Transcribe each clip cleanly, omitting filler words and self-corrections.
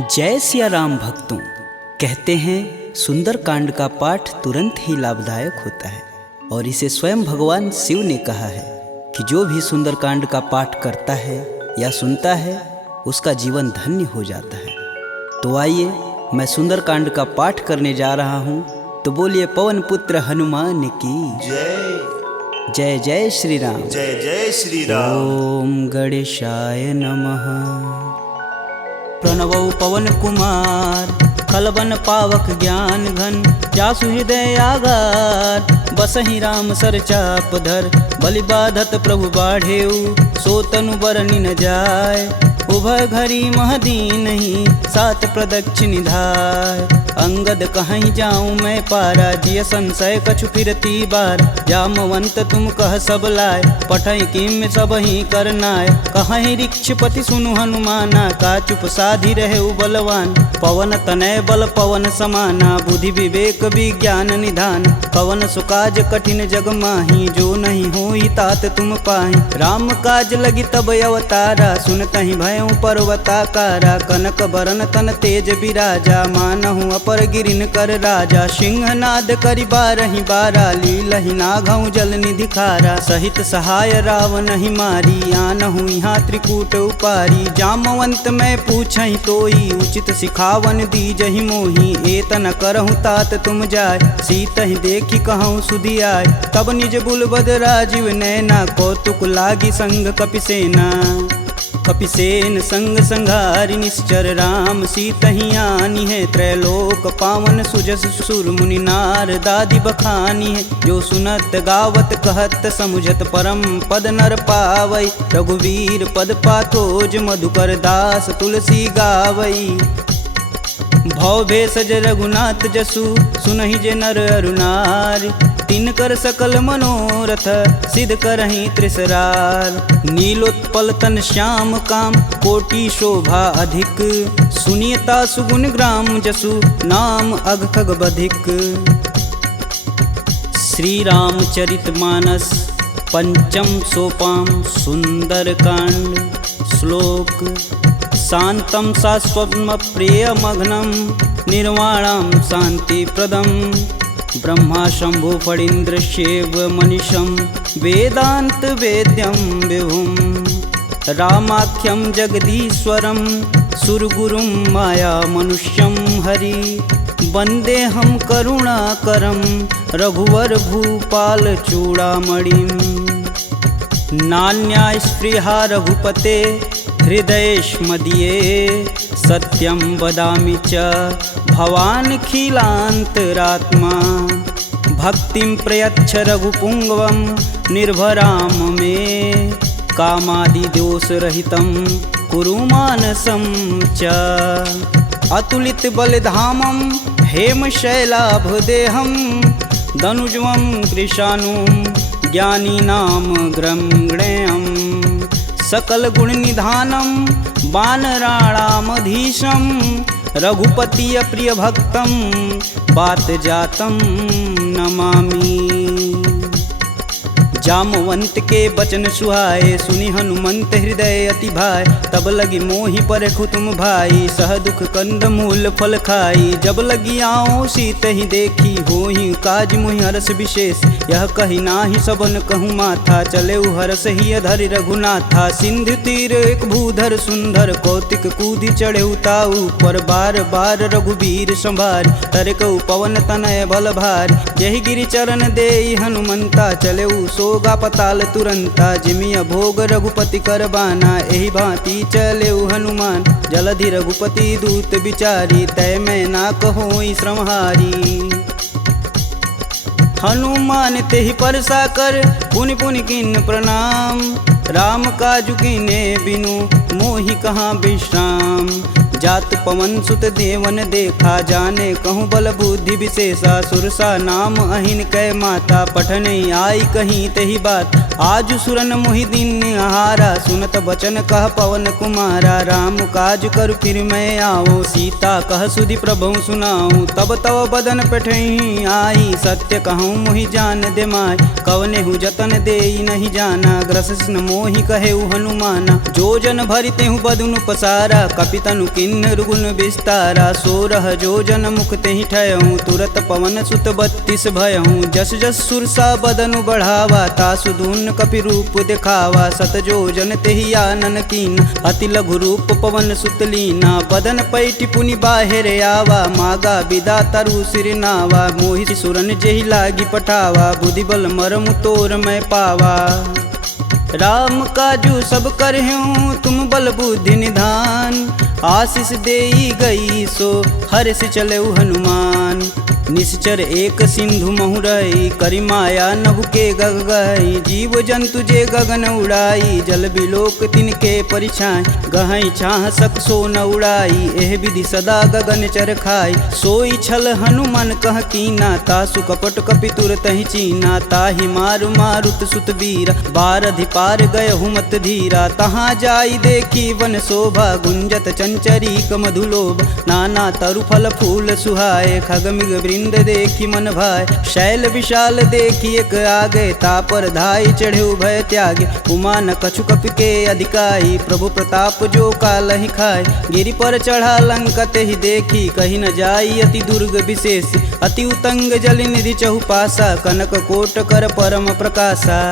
जय सिया राम भक्तों। कहते हैं सुंदरकांड का पाठ तुरंत ही लाभदायक होता है और इसे स्वयं भगवान शिव ने कहा है कि जो भी सुंदरकांड का पाठ करता है या सुनता है उसका जीवन धन्य हो जाता है। तो आइए मैं सुंदरकांड का पाठ करने जा रहा हूँ, तो बोलिए पवन पुत्र हनुमान की जय जय। जय श्री राम। जय जय श्री राम। ओम गणेशाय नमः। प्रणवौ पवन कुमार खलबन पावक ज्ञान घन, जासु हृदय आगार बसहि राम सर चाप धर। बलि बाधत प्रभु बाढ़ेऊ, सो तनु बरनि न जाय। उभय घरी महदीनहि, सात प्रदक्षिण धाय। अंगद कहीं जाऊं मैं पारा, जिय संशय कछु फिरती बार। जामवंत तुम कह सब लाय, पठई किम सब ही करनाय। कहीं ऋक्षपति सुनु हनुमाना, का चुप साधि रहे बलवान। पवन तनय बल पवन समाना, बुद्धि विवेक विज्ञान निधान। पवन सुकाज कठिन जग माही, जो नहीं होई तात तुम पाही। राम काज लगी तब अवतारा, सुनतहि भयउ पर्वताकारा। कनक बरन तन तेज बिराजा, मानहु अपर गिरिन कर राजा। सिंहनाद करि बारहि बारा, लीलहि नाघउ जल निधि खारा। सहित सहाय रावण ही मारी, आनहु यहाँ त्रिकूट उपारी। जामवंत मैं पूछहि तोई, उचित सिखावन दीजहि मोहि। एतन करहु तात तुम जाय, सीतहि देखि कहूँ सुधि आय। तब निज बुलबद राजीव नैना, कौतुक लागी संग कपिसेना। कपिसेन संग संघारि निश्चर, राम सीतहि आनी है। त्रैलोक पावन सुजस सुर मुनि नार दादि बखानी है। जो सुनत गावत कहत समुझत, परम पद नर पावई। रघुवीर पद पाथोज, मधुकर दास तुलसी गावई। भव भेषज रघुनाथ जसु, सुनहि जे नर अरुनार। तिनकर सकल मनोरथ, सिद्ध करहि त्रिसरार। नीलोत्पल तन श्याम काम, कोटि शोभा अधिक। सुनियता सुगुण ग्राम जसु, नाम अघ खग बधिक। श्री रामचरित मानस पंचम सोपान सुंदरकांड। श्लोक शांतं शाश्वतं प्रियमघ्नं, निर्वाणं शांतिप्रदं। ब्रह्मा शंभु फणीन्द्रस्यैव मनीषं, वेदांत वेद्यं विभुं। रामाख्यं जगदीश्वरं, सुरगुरुं माया मनुष्यं हरि। वन्देऽहं करुणाकरं, रघुवर भूपाल चूड़ामणिं। नान्या स्पृहा रघुपते, हृदयेष्मदीये। सत्यं वदामि च भवानखिलान्तरात्मा। भक्तिं प्रयच्छ रघुपुङ्गवं, निर्भराम मे। कामादिदोषरहितं कुरु मानसं च। अतुलित बलधामं, हेमशैलाभदेहं। दनुजवं कृशानुं, ज्ञानीनां ग्रंगणेयम्। सकल गुण निधानं, वानराणामधीशं। रघुपति प्रिय भक्तं, बात जातं नमामि। जामवंत के बचन सुहाए, सुनि हनुमंत हृदय अति भाय। तब लगी मोहि परखु तुम भाई, सह दुख कंद मूल फल खाई। जब लगी आओ सीत ही देखी, होहि काज मुहि हरस विशेष। यह कही नाही सबन कहूँ माथा, चले हरस ही अधरि रघुनाथा। सिंधु तीर एक भूधर सुंदर, कौतिक कूदि चढ़े ताऊ पर। बार बार रघुबीर संभार, तरकऊ पवन तनय बल भार। यही गिरि चरण देई हनुमंता, चले सोगा पताल तुरंता। जिमिया भोग रघुपति करबाना, एहि भांति चले हनुमान। जलधि रघुपति दूत बिचारी, तय मैं ना कहोई श्रमहारी। हनुमान तेहि परसा कर, पुनि पुनि किन प्रणाम। राम काजु कीने बिनु, मोहि कहाँ विश्राम। जात पवन सुत देवन देखा, जाने कहूँ बल बुद्धि विशेषा। सुरसा नाम अहिन कै माता, पठन आई कहीं तही बात। आज सुरन मोहि दिन आहारा, सुनत बचन कह पवन कुमारा। राम काज कर फिर मैं आओ, सीता कह सुधि प्रभु सुनाऊं। तब तव बदन पठई आई, सत्य कहूँ मोहि जान दे माय। कवने हु जतन देई नहीं जाना, ग्रसिन मोहि कहे हनुमाना। जो जन भरिते हूँ बदनु पसारा, कपितनु किन किन्नर गुण विस्तारा 16 जोजन मुख तेहि ठयहूँ तुरत पवन सुत 32 भयहूँ जस जस सुरसा बदनु बढ़ावा तासु दून कपि रूप दिखावा 7 जोजन तेहि आनन कीन अति लघु रूप पवन सुत लीना बदन पैठि पुनि बाहिर आवा मागा विदा तरु सिर नावा मोहि सुरन जेहि लागी पठावा बुद्धि बल मरमु तोर मैं पावा राम काजू सब करहूँ तुम बल बुद्धि निधान आशीष देई गई सो हर्ष चलऊ हनुमान निश्चर एक सिंधु महुरई करि माया नभु के गग गई जीव जंतु जे गगन उड़ाई जल बिलोक तिनके परिछाई गहई छाह सक सो न उड़ाई एह विधि सदा गगन चर खाई सोई छल हनुमान कह कीना तासु कपट कपि तुरत ही चीना ताहि मारु मारुत सुत वीर बारधि पार गय हुमत धीरा तहाँ जाई देखी वन शोभा गुंजत चंचरी मधुलोभ नाना तरु फल फूल सुहाए खगमिग वृंद देखी मन भाय शैल विशाल देखी एक आगे तापर धाई चढ़े भय त्यागे उमा न कछु कपि के अधिकाई प्रभु प्रताप जो कालहि खाए गिरि पर चढ़ा लंका तेहि देखी कहीं न जाई अति दुर्ग विशेष अति उतंग जल निधि चहुपासा कनक कोट कर परम प्रकाशा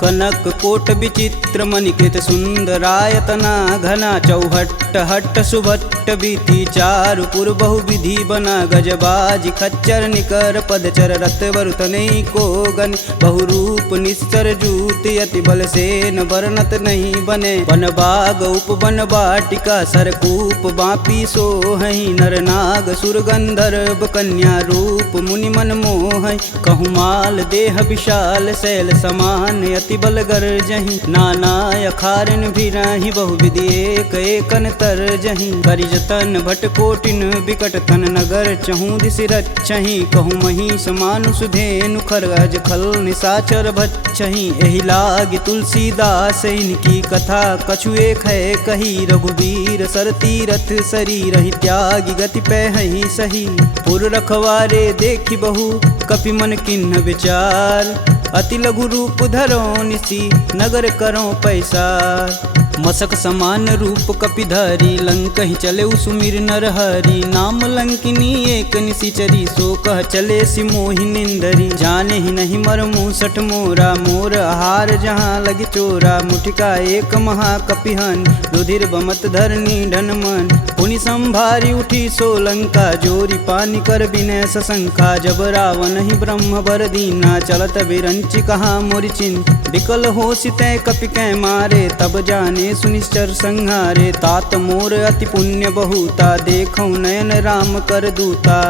कनक कोट विचित्र मणिकृत सुंदरायतना घना चौहट्ट हट्ट सुभट्ट बीती चारु पुर बहु विधि बना गजबाजी खच्चर निकर पदचर रथ वरुतने को गन बहुरूप निश्चर जूत अति बल सेन वर्णत नहीं बने वन बाग उप वन बाटिका सरकूप बापी सोहहि नर नाग सुर गंधर्व कन्या रूप मुनि मन मोह कहु माल देह विशाल शैल समान अति बल गर्जहि नाना अखारन भिराहि बहुविधि एक एकन तरजहि करि जतन भट कोटिन विकट तन नगर चहु दिस रचहि कहु महिष मानुष धेनु खरगज खल निशाचर भच्छहि एहि लागी तुलसीदास इनकी कथा कछु एक है कही रघुवीर सर तीरथ शरीर ही त्यागी गति पैहि सही पुर रखवारे देखी बहु कपि मन किन्ह विचार अति लघु रूप धरो निसी नगर करो पैसार मसक समान रूप कपिधरी लंक ही चले सुमिर नर हरि नाम लंकिनी एक निशिचरी सो कह चले सिमोहि निंदरी जाने ही नहीं मर मूसठ मोरा मोर आहार जहाँ लगी चोरा मुठिका एक महाकपिहन रुधिर बमत धरनी ढन मन पुनि संभारी उठी सो लंका जोरी पानी कर विनय सशंका जब रावण ही ब्रह्म बर दीना चलत विरंचि कहा मोरि चिन्ह विकल हो सितै कपि कै मारे तब जाने सुनिश्चर संहारे तात मोर अति पुण्य बहुता देखौ नयन राम कर दूता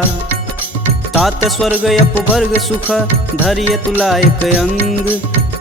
तात स्वर्ग अपवर्ग सुख धैर्य तुलायक अंग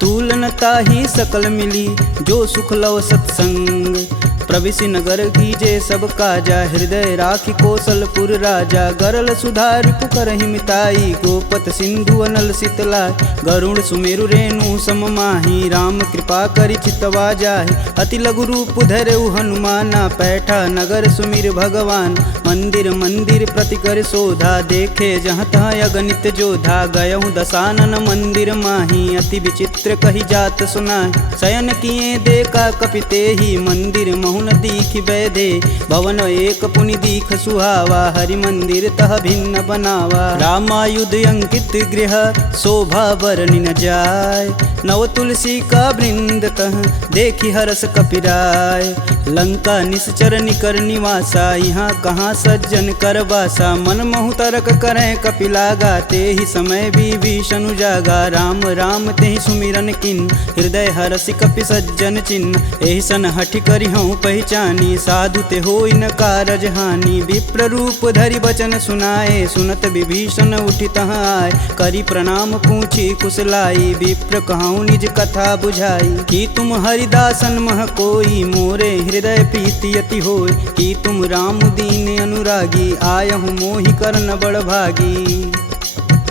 तुलन ताहि सकल मिली जो सुख लव सत्संग प्रविशि नगर कीजे सब काजा हृदय राखि कौशलपुर राजा गरल सुधार पुकरहि मिताई गोपत सिंधु अनल शीतलाय गरुड़ सुमेरु रेणु सम माही राम कृपा करि चितवा जाहि अति लघु रूप धरऊ हनुमाना पैठा नगर सुमिर भगवान मंदिर मंदिर प्रति कर शोधा देखे जहाँ तहाँ अगणित जोधा गयहु दशानन मंदिर माही अति विचित्र कही जात सुनाय शयन किए देखा कपिते ही मंदिर महुन दीख बैदे भवन एक पुनि दीख सुहावा हरि मंदिर तह भिन्न बनावा रामायुध अंकित गृह शोभा बरनि न जाय नव तुलसी का वृंद तह देखी हरस कपिराय लंका निश्चर निकर निवासा यहाँ कहाँ सज्जन कर बासा मन महु तरक करें कपिलागा ते ही समय विभीषण जागा राम राम ते ही सुमिरन किन हृदय हरसि कपि सज्जन चिन्ह एहि सन हठि करि हूँ पहचानी साधु ते होई न कारज हानि विप्र रूप धरि बचन सुनाए सुनत विभीषण उठि तहाँ आए करि प्रणाम पूछी कुशलाई विप्र कहूँ निज कथा बुझाई कि तुम हरिदासन मह कोई मोरे हृदय प्रीति अति होय कि तुम राम दीन अनुरागी आयहु मोहि करन बड़ भागी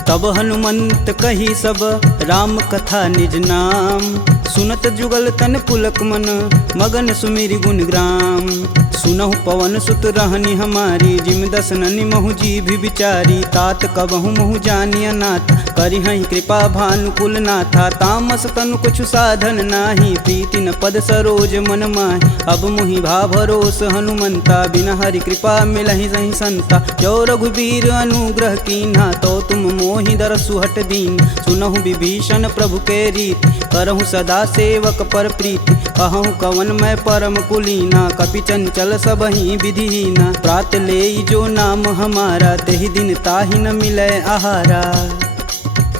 तब हनुमंत कही सब राम कथा निज नाम सुनत जुगल तन पुलक मन मगन सुमिरि गुण ग्राम। सुनहु पवन सुत रहनी हमारी जिम दसननि महु जीभ विचारी। तात कबहु महु जानी अनाथ करिहहि कृपा भानुकुल नाथा। तामस तनु कुछु साधन नाही प्रीति न पद सरोज मन माहि। अब मुहि भा भरोस हनुमंता बिना हरि कृपा मिलहि सहि संता। जो रघुबीर अनुग्रह कीन्हा तो तुम मोहि दरसु हट दीन। सुनहु विभीषण प्रभु के रीति करहु सदा सेवक पर प्रीति। कहूँ कवन मैं परम कुलीना कपि चंचल सबहि विधिहीना। प्रात लेई जो नाम हमारा तेहि दिन ताहि न मिलै आहारा।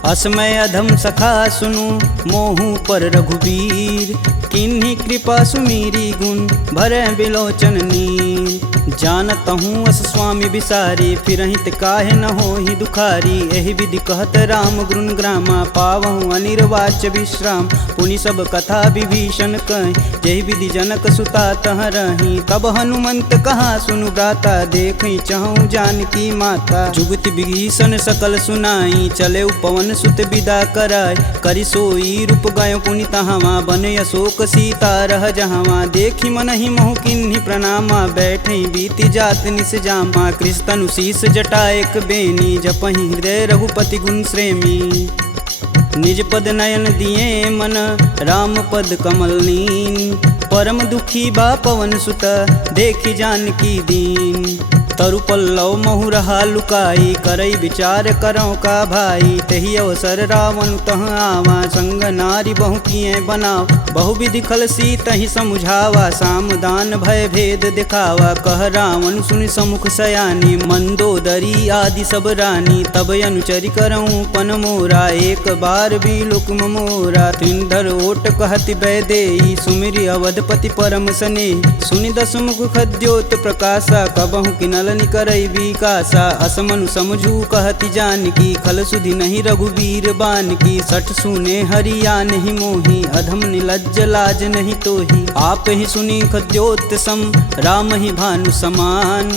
असमय अधम सखा सुनु मोहु पर रघुबीर। किन्हीं कृपा सुमीरी गुण भरै बिलोचन नीर। जानत हूँ अस स्वामी बिसारी फिरहित काहे न होहि दुखारी। एहि विधि कहत राम गुण ग्रामा पावहु अनिर्वाच्य विश्राम। पुनि सब कथा विभीषण कहि जेहि विधि जनक सुता तह रही। तब हनुमंत कहा सुनु भ्राता देखहि चहु जानकी माता। जुगति विभीषण सकल सुनाई चले पवन सुत विदा कराय। करि सोई रूप गयो पुनि तहावा बन अशोक सीता रह जहावा। देखि मनहि महु किन्हि प्रणामा बैठे बीति जात निस जामा। कृष्ण शीस जटा एक बेनी जपहि हृदय रघुपति गुण श्रेमी। निज पद नयन दिए मन राम पद कमल नीन। परम दुखी बा पवन सुत देखि जानकी दीन। तरु पल्लव महु रहा लुकाई करई विचार करौ का भाई। तही अवसर रावण तह आवा संग नारी बहु किए बनाव। बहु विधि खल सी तही समुझावा साम दान भय भेद दिखावा। कह रावण सुनि समुख सयानी मंदोदरी आदि सब रानी। तब अनुचरि करऊँ पन मोरा एक बार भी लुक मोरा। त्रिंधर ओट कहति बैदेई सुमिरि अवधपति परम स्नेही। सुनि दस मुख खद्योत प्रकाशा कबहु किनल निकरई विकासा। असमनु समझू कहति जानकी खल सुधि नहीं रघुबीर बानकी। सठ सुने हरिया नहीं मोही अधम निलज्ज लाज नहीं तोही। आप ही सुनी खद्योत सम राम ही भानु समान।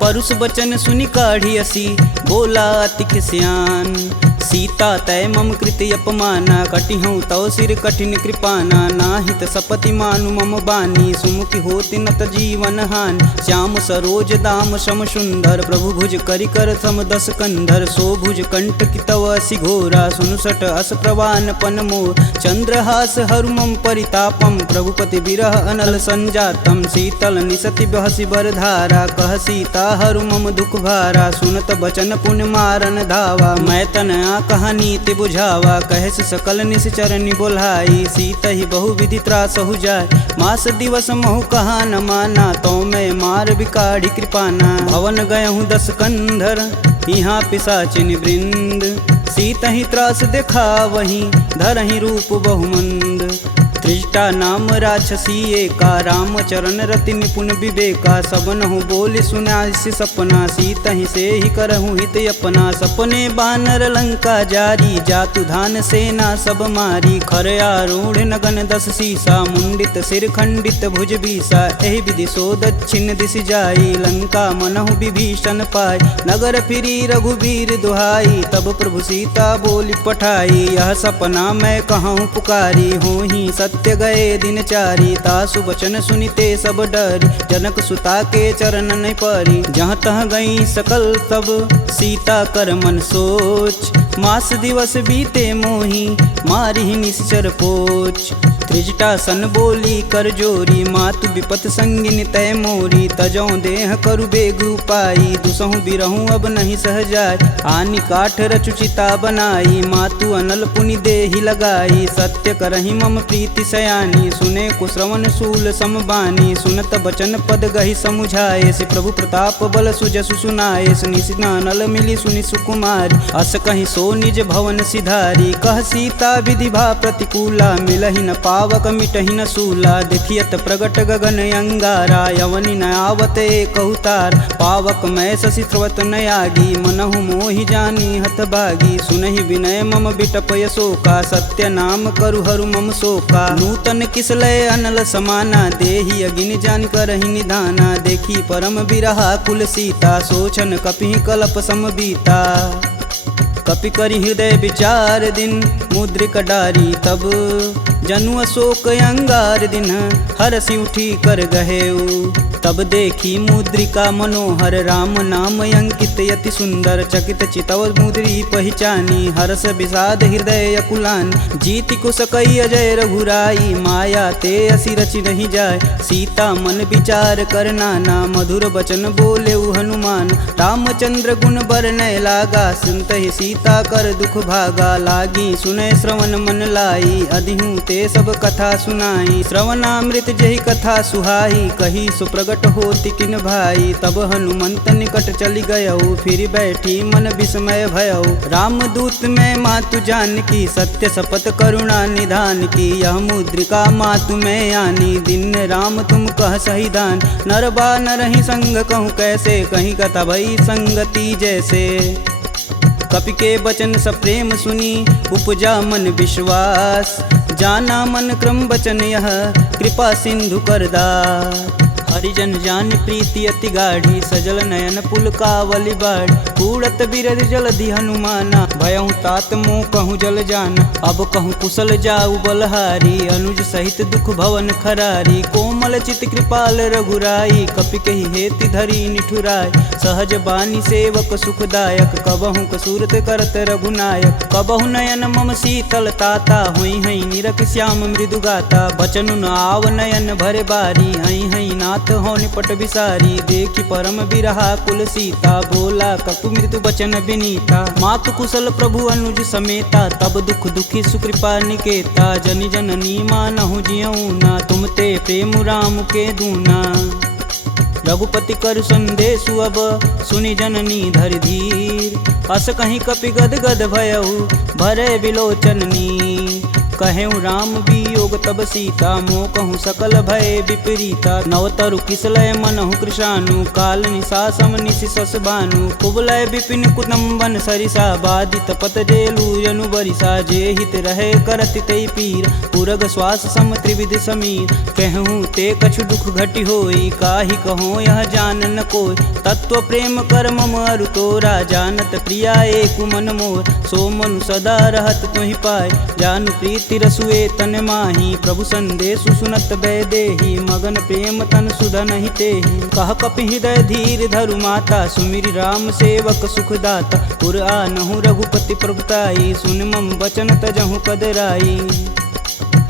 परुष बचन सुनि काढ़ी असी बोला अति खिसियान। सीता तय मम कृति अपमाना कटिहूँ तव सिर कठिन कृपाना। नाहित सपति मानु मम बानी सुमुखी होति नत जीवन हानि। श्याम सरोज दाम सम सुंदर प्रभु भुज करि कर सम दस कंधर। सो भुज कंठ की तव असि घोरा सुनुसट अस प्रवान पन मोर। चंद्रहास हरु मम परितापम प्रभुपति बिरह अनल संजातम। शीतल निसति बहसि बरधारा कह सीता हरु मम दुख भारा। सुनत बचन पुण्य मारन धावा मैं तन कहानी ते बुझावा। कहस सकल निश्चरनि बोलाई सीता ही बहु विधि त्रास हो जाय। मास दिवस महु कहा न माना तो मैं मार बिकाढ़ी कृपाना। भवन गयहूँ दस कंधर यहाँ पिशाचिन वृंद। सीता ही त्रास देखा वहीं धरहि रूप बहुमंद। त्रिजटा नाम राक्षसी एका राम चरण रति निपुण विवेका। सबनहु बोली सुनासि सपना सीता ही से ही करहु हित अपना। सपने बानर लंका जारी जातु धान सेना सब मारी। खर आरूढ़ नगन दस सीसा मुंडित सिर खंडित भुज बीसा। एहि विधि सो दक्षिण दिश जाई लंका मनहु विभीषण पाई। नगर फिरी रघुबीर दुहाई तब प्रभु सीता बोली पठाई। यह सपना मैं कहूँ पुकारी होहि सत्य गए दिन चारी। तासु बचन सुनिते सब डरी जनक सुता के चरण नहीं परी। जहाँ तह गई सकल तब सीता कर मन सोच। मास दिवस बीते मोही मारी निश्चर पोच। त्रिजटा सन बोली कर जोरी मातु विपत संगिन तय मोरी। तजौ देह करु बेग उपाई दुसहु बिरहूँ अब नहीं सह जाय। आनि काठ रचुचिता बनाई मातु अनल पुनि देहि लगाई। सत्य करहि मम प्रीति सयानी सुने कुश्रवण शूल समबानी। सुनत बचन पद गहि समुझाए से प्रभु प्रताप बल सुजसु सुनाए। निशिना नल मिली सुनि सुकुमारी अस कहि सो निज भवन सिधारी। कह सीता विधि भा प्रतिकूला मिलहि न पावक मिटहि न सूला। देखियत प्रगट गगन अंगारा यवनि न आवत एक अवतार। पावक मैं शशि स्रवत न आगी मनहु मोहि जानी हत भागी। सुनहि विनय मम बिटप यशोका सत्य नाम करु हरु मम शोका। नूतन किसलय अनल समाना देहि अगिन जान करहि निधाना। देखी परम बिरहा कुल सीता सोचन कपि कलप सम बीता। कपि करि हृदय विचार दिन मुद्रिक डारी तब जनु अशोक अंगार दिन हरसि उठी कर गहेऊ। तब देखी मुद्रिका मनोहर राम नाम अंकित यति सुंदर। चकित चितव मुद्री पहचानी हर्ष विषाद हृदय अकुलान। जीति कुश कई अजय रघुराई माया ते असी रचि नहीं जाय। सीता मन विचार कर नाना मधुर वचन बोले हनुमान। रामचंद्र गुण बरनय लागा सुनत ही सीता कर दुख भागा। लागी सुनय श्रवण मन लाई अधिहूँ ते सब कथा सुनाई। श्रवणामृत जही कथा सुहाई कही सुप्रगट होति किन भाई। तब हनुमंत निकट चली गयऊ फिर बैठी मन विस्मय भयऊ। रामदूत में मातु जानकी सत्य शपथ करुणा निधान की। यह मुद्रिका मातु में आनी दिन राम तुम कह सही दान। नरबा नरहि संग कहूँ कैसे कहीं कथा भई संगति जैसे। कपि के वचन सप्रेम सुनी उपजा मन विश्वास। जाना मन क्रम वचन यह कृपा सिंधु करदार। हरिजन जान प्रीति अति गाढ़ी सजल नयन पुलकावली बाढ़। कूड़त बिरद जलधि हनुमाना भयहु तात मोह कहूँ जल जाना। अब कहूँ कुशल जाऊ बलहारी अनुज सहित दुख भवन खरारी। कोमल चित कृपाल रघुराई कपि कहि हेति धरी निठुराय। सहज बानी सेवक सुखदायक कबहु कसूरत करत रघुनायक। कबहु नयन मम शीतल ताता हुई हई निरख श्याम मृदु गाता। बचनु न आव नयन भरे बारी हई हई नाथ हो निपट विसारी। देखी परम बिरहा कुल सीता बोला कपु मृदु बचन विनीता। मातु कुशल प्रभु अनुज समेता तब दुख दुखी सुकृपा निकेता। जनि जननी मानहु जियऊ ना तुम ते प्रेम राम के दूना। रघुपति कर संदेशु अब सुनि जननी धरि धीर। अस कहीं कपि गद गद भयऊ भरे विलोचन नीर। कहेऊ राम वियोग तब सीता मोह कहूँ सकल भय विपरीता। नवतरु किसलय मनहु कृशानु काल निशा सम निशिशस भानु। कुबलय विपिन कुटुम्बन सरिसा बाधित पत जेलु जनु बरिसा। जे हित रहे करति तै पीर पुरग श्वास सम त्रिविध समीर। कहूँ ते कछु दुख घटि होई काहि कहो यह जान न कोई। तत्व प्रेम कर मम अरु तोरा जानत प्रिया एक मन मोर। सो मनु सदा रहत तुहि पाय जानु प्रीति रसुए तन माही। प्रभु संदेशु सुनत बैदेही मगन प्रेम तन सुधन ही तेहि। कह कपि हृदय धीर धरु माता सुमिरि राम सेवक सुखदाता। पुर आनहु रघुपति प्रभुताई सुन मम वचन तजहु कदराई।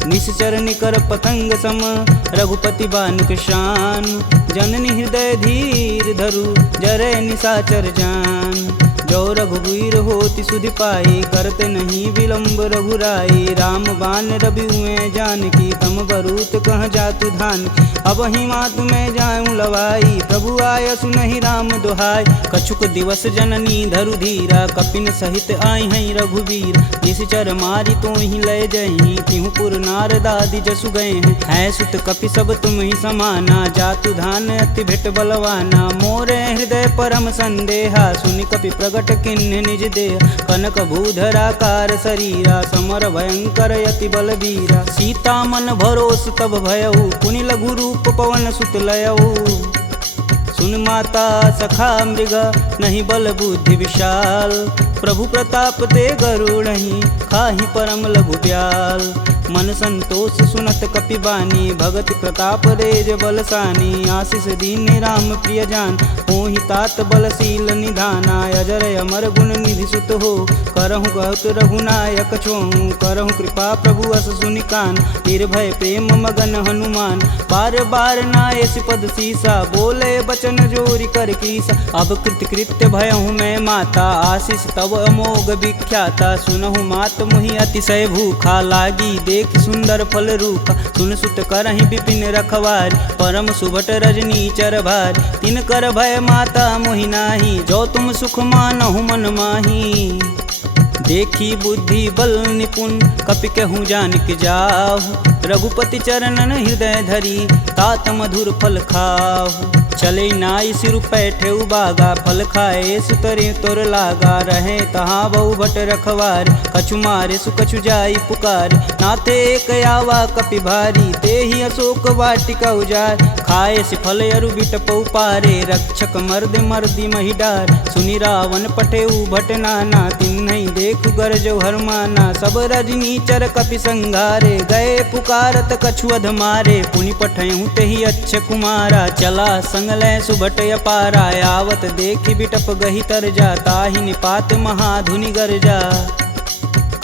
निश्चर निकर पतंग सम रघुपति बान कृशान। जननी हृदय धीर धरु जरै निशाचर जान। जो रघुवीर होति सुधि पाई करते नहीं विलम्ब रघुराई। राम बान रवि हुए जानकी तम बरूत कह जातु धान। अब ही मातु में जाऊँ लवाई प्रभु आय सुनहि राम दुहाई। कछुक दिवस जननी धरु धीरा कपिन सहित आई हैं रघुवीर। निश्चर मारी तो ही लय जही तिहु पुर नारदादि जसु गए हैं। है सुत कपि सब तुम ही समाना जातु धान अति भेट बलवाना। मोरे हृदय परम संदेहा सुनि कपि प्रगट किन्ह निज देह। कनक भूधराकार शरीरा समर भयंकर यति बलबीरा। सीता मन भरोस तब भयऊ पुनि लघु रूप पवन सुत लयऊ। सुन माता सखा मृग नहीं बल बुद्धि विशाल। प्रभु प्रताप ते गरुड़हि खाहि परम लघु ब्याल। मन संतोष सुनत कपि बानी भगति प्रताप रेज बलसानी। आशीष दीन राम प्रिय जान होहि तात बलशील निधाना। अजर अमर गुण निधि सुत हो करहु कहत रघुनायक छोहु। करहु कृपा प्रभु अस सुनि कान निर्भय प्रेम मगन हनुमान। बार बार नायस पद सीसा बोले बचन जोरि कर कीसा। अब कृत्य भयहु मैं माता आशीष तब अमोघ विख्याता। सुनहु मात मुहि अतिशय भूखा लागी देख सुंदर फल रूपा। सुन सुत करहि विपिन रखवारी परम सुभट रजनी चर भारी। तिन कर भय माता मोहि नाही जो तुम सुख मानहु मन माही। देखी बुद्धि बल निपुण कपि कहूँ जानिक जाहु। रघुपति चरणन हृदय धरी तात मधुर फल खाहु। चले नाई सिर पैठे उबागा फल खाए सुतरे तोर लागा। रहे तहाँ बहु भट रखवार कछु मारे सुकछु जाई पुकार। नाथे एक आवा कपि भारी ते ही अशोक वाटिका उजार। खाए से फल अरु बिटपौ पारे रक्षक मर्द मर्दी महिडार। सुनि रावण पठे भट नाना तिन्हि देखु गरजौ हरमाना। सब रजनी चर कपि संघारे, गए पुकारत कछु अध मारे। पुनि पठयहु तेहि अच्छ कुमारा, चला संग लय सुभट अपारा। आवत देखि बिटप गही तरजा, ताहि निपात महाधुनि गरजा।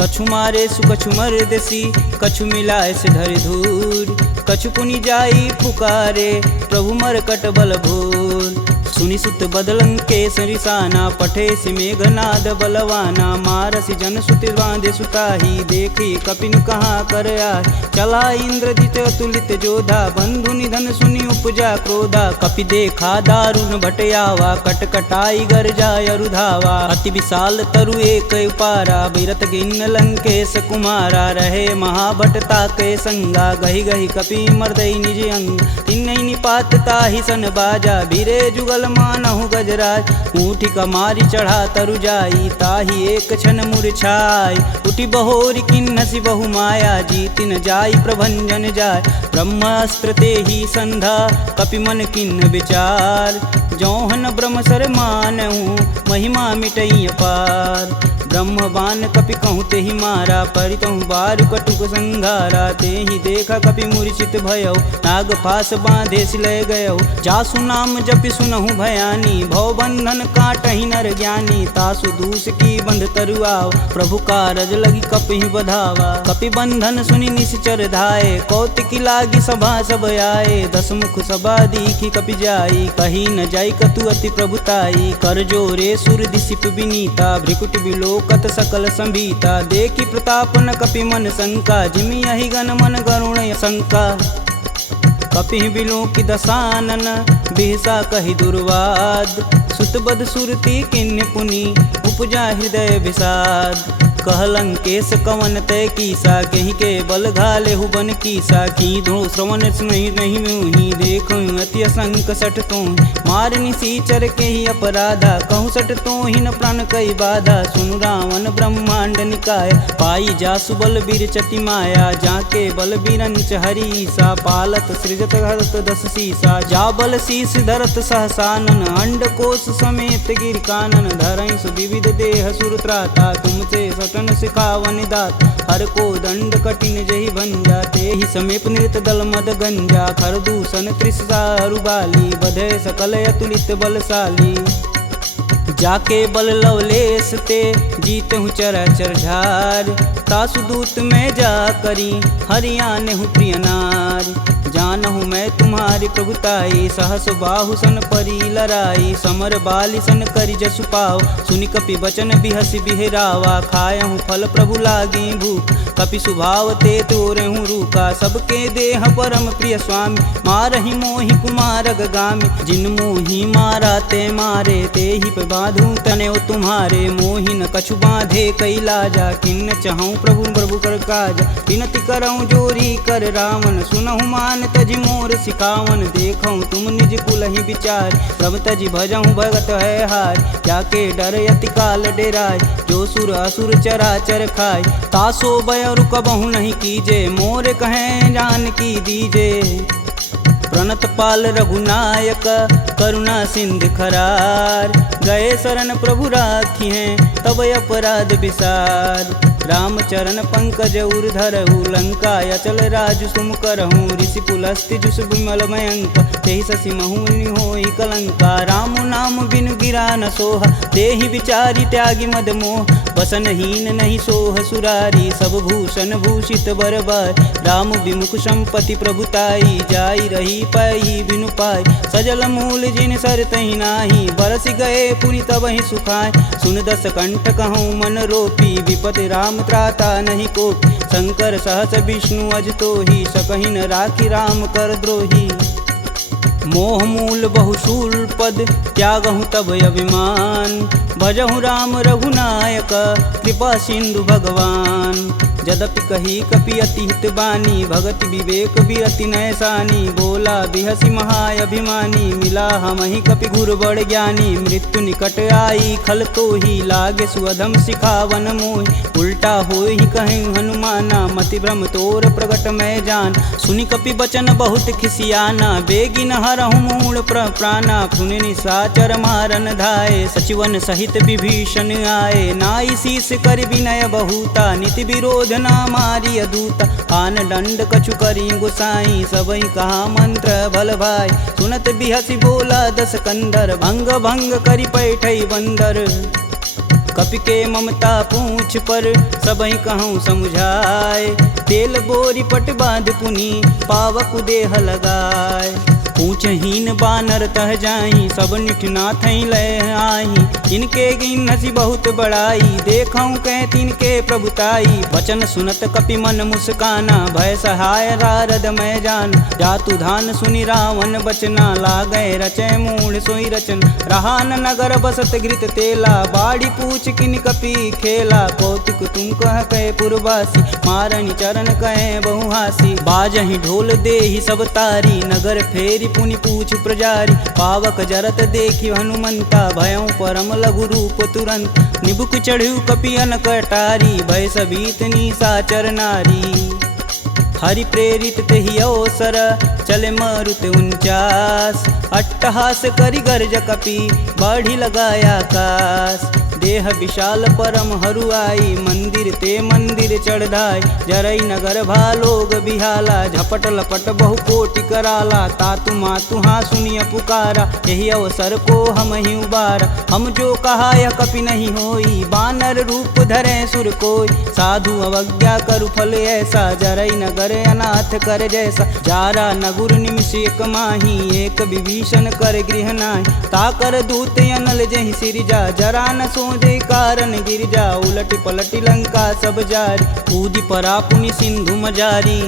कछु मारे सु कछु मर्दसी, कछु मिलाए से धरि धूर। कछु पुनि जाई पुकारे, प्रभु मरकट बल भूर। सुनि सुत बदलं के सरिसाना, पठे सि मेघनाद बलवाना। मारसि जन सुति बांधे सुताही, देखी कपिन कहाँ कर आए। चला इंद्रजित अतुलित जोधा, बंधु निधन सुनि उपजा क्रोधा। कपि देखा दारुण भटयावा, कटकटाई गरजा अरुधावा। अति विशाल तरु एक उपारा, बिरत गिन्न लंकेश कुमारा। रहे महाभटता के संगा, गही गही कपि मर्दई निज अंग। तिन्नई निपात ताहि सन बाजा, बीरे जुगल मानहु गजराज। ऊँठी कमारी चढ़ा तरु जाई, ताहि एक क्षण मूर्छाई। उठी बहोरी किन्नसी बहु माया, जीतिन जाई प्रभंजन जाय। ब्रह्मास्त्र तेहि संधा, कपि मन किन्न विचार। जौहन ब्रह्म सर मानहु, महिमा मिटई अपार। ब्रह्म बान कपि कहूँ तेहि मारा, परितहु बारु कटुक संघारा। तेहि देखा कपि मूर्छित भयौ, नाग फास बांधे सिलय गयौ। जासु नाम जपि सुनहु भयानी, भव बंधन काटहि नर ज्ञानी। तासु दूस की बंध तरुआव, प्रभु कारज लगी कपि बधावा। कपि बंधन सुनि निश्चर धाये, कौतिकी लागी सभा सब आए। दस मुख सभा दीखी कपि जाई, कही न जाई कतु अति प्रभुताई। कर जोरे सुर दिसिप विनीता, भ्रिकुट बिलोकत सकल संभीता। देखी प्रताप न कपि मन शंका, जिमि यही गण मन गरुण शंका। कपि बिलोकि दसानन, बिहसा कहि दुर्वाद। सुतबद सुरती किन्य पुनि, उपजा हृदय विषाद। कहलंकेश कवन तय कीसा, कहीं के बल घाले हुबन कीसा। की धो श्रवण नहीं नहीं मुहि, देखो अति असंक सठ तो। मार निसीचर के ही अपराधा, कहूँ सठ तो ही न प्राण कई बाधा। सुनु रावण ब्रह्मांड निकाय, पाई जासु बल बीर चटी माया। जाके बल बीरंच हरीसा, पालत सृजत हरत दस सीसा। जा बल शीस धरत सहसानन, अंड कोश समेत गिर कानन। धरई सुविविध देह सुरत्राता, तुमसे सटन सिखावन दात। हर को दंड कठिन जही भंजा, तेहि समीप नृत दल मद गंजा। खर दूषण त्रिषा अरुबाली, बधे सकल अतुलित बलशाली। जाके बल लवलेश ते, जीतहु चराचर झार। तासु दूत में जा करी, हरियाणहु प्रिय नार। जानहु मैं तुम्हारी प्रभुताई, सहस बाहु सन परी लराई। समर बाली सन करि जसु पाव, सुनि कपि बचन बिहसि बिहरावा। खायहु फल प्रभु लागी भूख, कपि सुभाव ते तोरहु रूखा। सबके देह परम प्रिय स्वामी, मारहि मोहि कुमार गगामी। जिन मोहि मारा ते मारे, तेहि पे बांधु तनेउ तुम्हारे। मोहि न कछु बांधे कई लाजा, किन्न चहऊँ प्रभु प्रभु कर काज। विनति करऊँ जोरी कर रावण, सुनहु मान तजि मोर सिखावन। देखऊँ तुम निज कुलहि विचार, प्रभ तजि भजऊँ भगत है हार। जाके डर यति काल डेराय, जो सुर असुर चराचर खाय। तासो भय रुकबहु नहीं कीजे, मोर कहें जान की दीजे। प्रणत पाल रघुनायक, करुणा सिंध खरार। गए शरण प्रभु राखी हैं, तब अपराध विसार। रामचरण पंकज उर धरहु, लंका अचल राजु सुम करहूँ। ऋषि पुलस्ति जुस विमल मयंक, तेहि शशि महुनि होई कलंका। राम नाम बिनु गिरा न सोहा, देहि विचारी त्यागी मद मोह। बसनहीन नहीं सोह सुरारी, सब भूषण भूषित बरबार। राम विमुख संपत्ति प्रभुताई, जाई रही पाई बिनु पाई। सजल मूल जिन सर तहि नाही, बरस गए पुनि तबहि सुखाय। सुन दस कंठ कहूँ मन रोपी, विपति राम त्राता नहीं कोपी। शंकर सहस विष्णु अज तोहि, सकहि न राखी राम कर द्रोही। मोह मूल बहुशूल पद, त्यागहु तब अभिमान। भजहु राम रघुनायक, कृपा सिंधु भगवान। यद्यपि कही कपि अति हित बानी, भगति विवेक बिरति नैसानी। बोला बिहसी महाअभिमानी, मिला हमहि कपि गुर बड़ ज्ञानी। मृत्यु निकट आई खल तो ही, लागे सुअधम सिखावन मोहि। उल्टा होई कहीं हनुमाना, मति भ्रम तोर प्रगट मैं जान। सुनि कपि बचन बहुत खिसियाना, बेगिन हरहु मूल प्राणा। पुनि निशाचर मारन धाये, सचिवन सहित विभीषण आए। नाई शीस कर विनय बहुता, नीति विरोध ना मारी अदूता। आन दंड कछु करी गुसाई, सबई कहा मंत्र भल भाई। सुनत बिहसी बोला दस कंदर, भंग भंग करि पैठई बंदर। कपि के ममता पूछ पर, सबई कहूँ समझाए। तेल बोरी पट बांध पुनि, पावक देह लगाए। पूछहीन बानर तह जाही, सब निठना थई लय आही। इनके गिन हसी बहुत बड़ाई, देखऊँ कह तिनके प्रभुताई। वचन सुनत कपि मन मुस्काना, भय सहाय रारद मैं जान। जातु धान सुनि रावण बचना, लागै रचय मूढ़ सोई रचन। रहा न नगर बसत घृत तेला, बाड़ी पूछ किन कपि खेला। कौतुक तुम कह कहे पुरवासी, मारनि चरण कहे बहुहासी। बाजहि ढोल देहि सब तारी, नगर फेरी पुनि पूछ प्रजारी। पावक जरत देखि हनुमंता, भयं परम लघु रूप तुरंत। निबुक चढ़ु कपि अनक अटारी, भय सबीत निशाचर नारी। हरि प्रेरित तेहि अवसर, चले मारुत 49। अट्टहास करि गर्ज कपि, बाढ़ि लगाया आकाश। देह विशाल परम हरुआई, मंदिर ते मंदिर चढ़ाई। जरई नगर भालोग बिहाला, झपट लपट बहु कोटि कराला। तातु मातु हाँ सुनिय पुकारा, यही अवसर को हम ही उबारा। हम जो कहा यह कपि नहीं होई, बानर रूप धरे सुर कोई। साधु अवज्ञा करु फल ऐसा, जरई नगर अनाथ कर जैसा। जारा नगुर निमिष एक माही, एक विभीषण कर गृह नाहि। ताकर दूत अनल जहि सिरजा, जरा न सोजे कारण गिरजा। उलटि पलटि लंका सब जारी, कूदि परा पुनि सिंधु मजारी।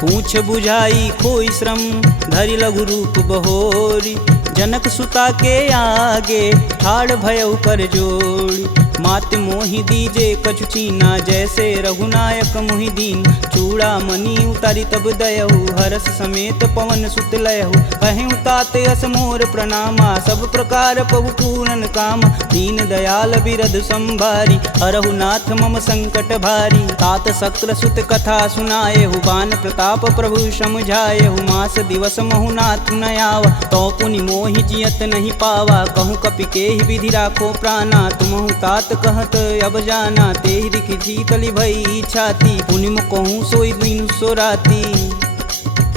पूछ बुझाई खोई श्रम, धरि लघु रूप बहोरी। जनक सुता के आगे, ठाड़ भयउ कर जोड़ी। मात मोहि दीजे कछु चीना, जैसे रघुनायक मोहि दीन। चूड़ा मणि उतारी तब दयहु, हरस समेत पवन सुत लयहु। कहें तात यस मोर प्रणामा, सब प्रकार प्रभु पूरन काम। दीन दयाल बिरध संभारी, हरहु नाथ मम संकट भारी। तात शक्र सुत कथा सुनाएहु, बान प्रताप प्रभु समझाएहु। मास दिवस महु नाथ न आवा, तो पुनि मोहि जियत नहीं पावा। कहूँ कपि केहि विधि राखो प्राणा, तुमहु तात कहत अब जाना। तेहि दिखि शीतलि भई छाती, पुनि कहूँ सोई दिन सो राती।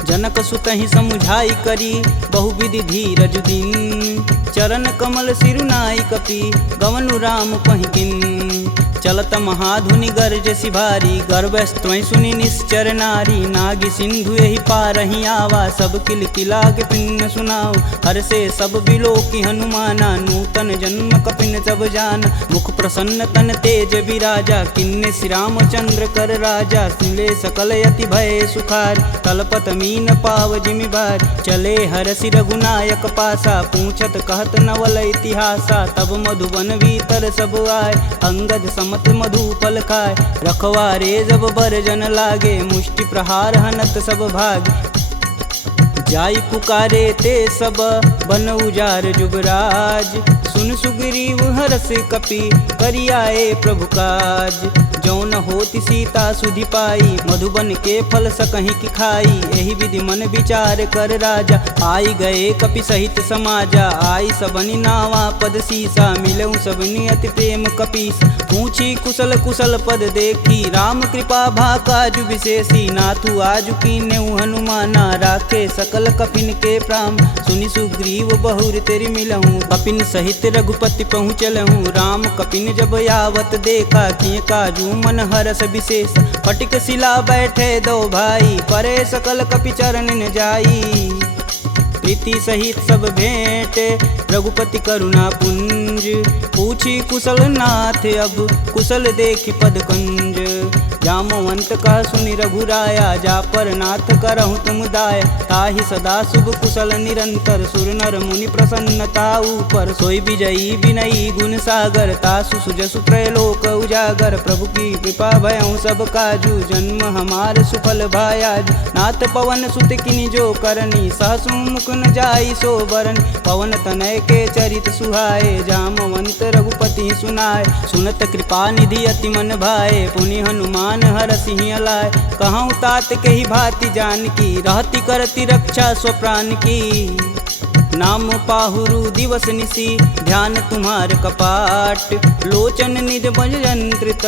जनक सुतहि समुझाई करी, बहुविधि धीरज दिन। चरण कमल सिरुनाई कपि, गवनु राम पहिकिन। चलत महाधुनि गर्ज सिभारी, गर्भस्त्वं सुनि निश्चर नारी। नागी सिंधु यही पारहि आवा, सब किल किला के पिन सुनाओ। हर से सब बिलोकि हनुमाना, नूतन जन्म कपिन सब जान। मुख प्रसन्न तन तेज विराजा, किन्ने श्री रामचंद्र कर राजा। सुले सकल यति भय सुखार, तलपत मीन पाव जिमि बार। चले हरसि रघुनायक पासा, पूछत कहत नवल इतिहासा। तब मधुबन भीतर सब आए, अंगद मत मधुपल खाए। रखवारे जब बरजन लागे, मुष्टि प्रहार हनत सब भाग। जाई पुकारे ते सब, बन उजार जुबराज। सुन सुग्रीव हरस कपि, करियाए प्रभु काज। जौन होति सीता सुधि पाई, मधुबन के फल सकहि की खाई। एहि विधि मन विचार कर राजा, आई गए कपि सहित समाजा। आई सबनि नावा पद सीसा, मिलऊँ सबनि अति प्रेम कपीस। पूछी कुशल कुशल पद देखी, राम कृपा भा काजु विशेषी। नाथु आजु कीन्हु हनुमाना, राखे सकल कपिन के प्राम। सुनि सुग्रीव बहुर तेरि मिलहूँ, कपिन सहित रघुपति पहुँचलहूँ। राम कपिन जब यावत देखा, किए काजू मन हरस विशेष। फटिक शिला बैठे दो भाई, परे सकल कपि चरण न जाई। प्रीति सहित सब भेंट, रघुपति करुणा पुंज। पूछी कुशल नाथ अब कुशल देखि पद कंज। जामवंत कह सुनि रघुराया जा पर नाथ करहु तुम दाया। ताहि सदा शुभ कुशल निरंतर सुर नर मुनि प्रसन्नता ऊपर। सोई विजयी विनयी गुण सागर तासु सुजसु त्रैलोक उजागर। प्रभु की कृपा भयउ सब काजू जन्म हमार सुफल भायाज। नाथ पवन सुत किनि जो करनी सहसु मुख न जाई सो बरन। पवन तनय के चरित सुहाए जामवंत रघुपति सुनाए। सुनत कृपा निधि अति मन भाए पुनि हनुमान हर सिंह लाए। कहूँ तात के ही भांति जान की रहती करती रक्षा स्वप्राण की। नाम पाहुरु दिवस निसी ध्यान तुम्हार कपाट। लोचन निज बज यंत्रित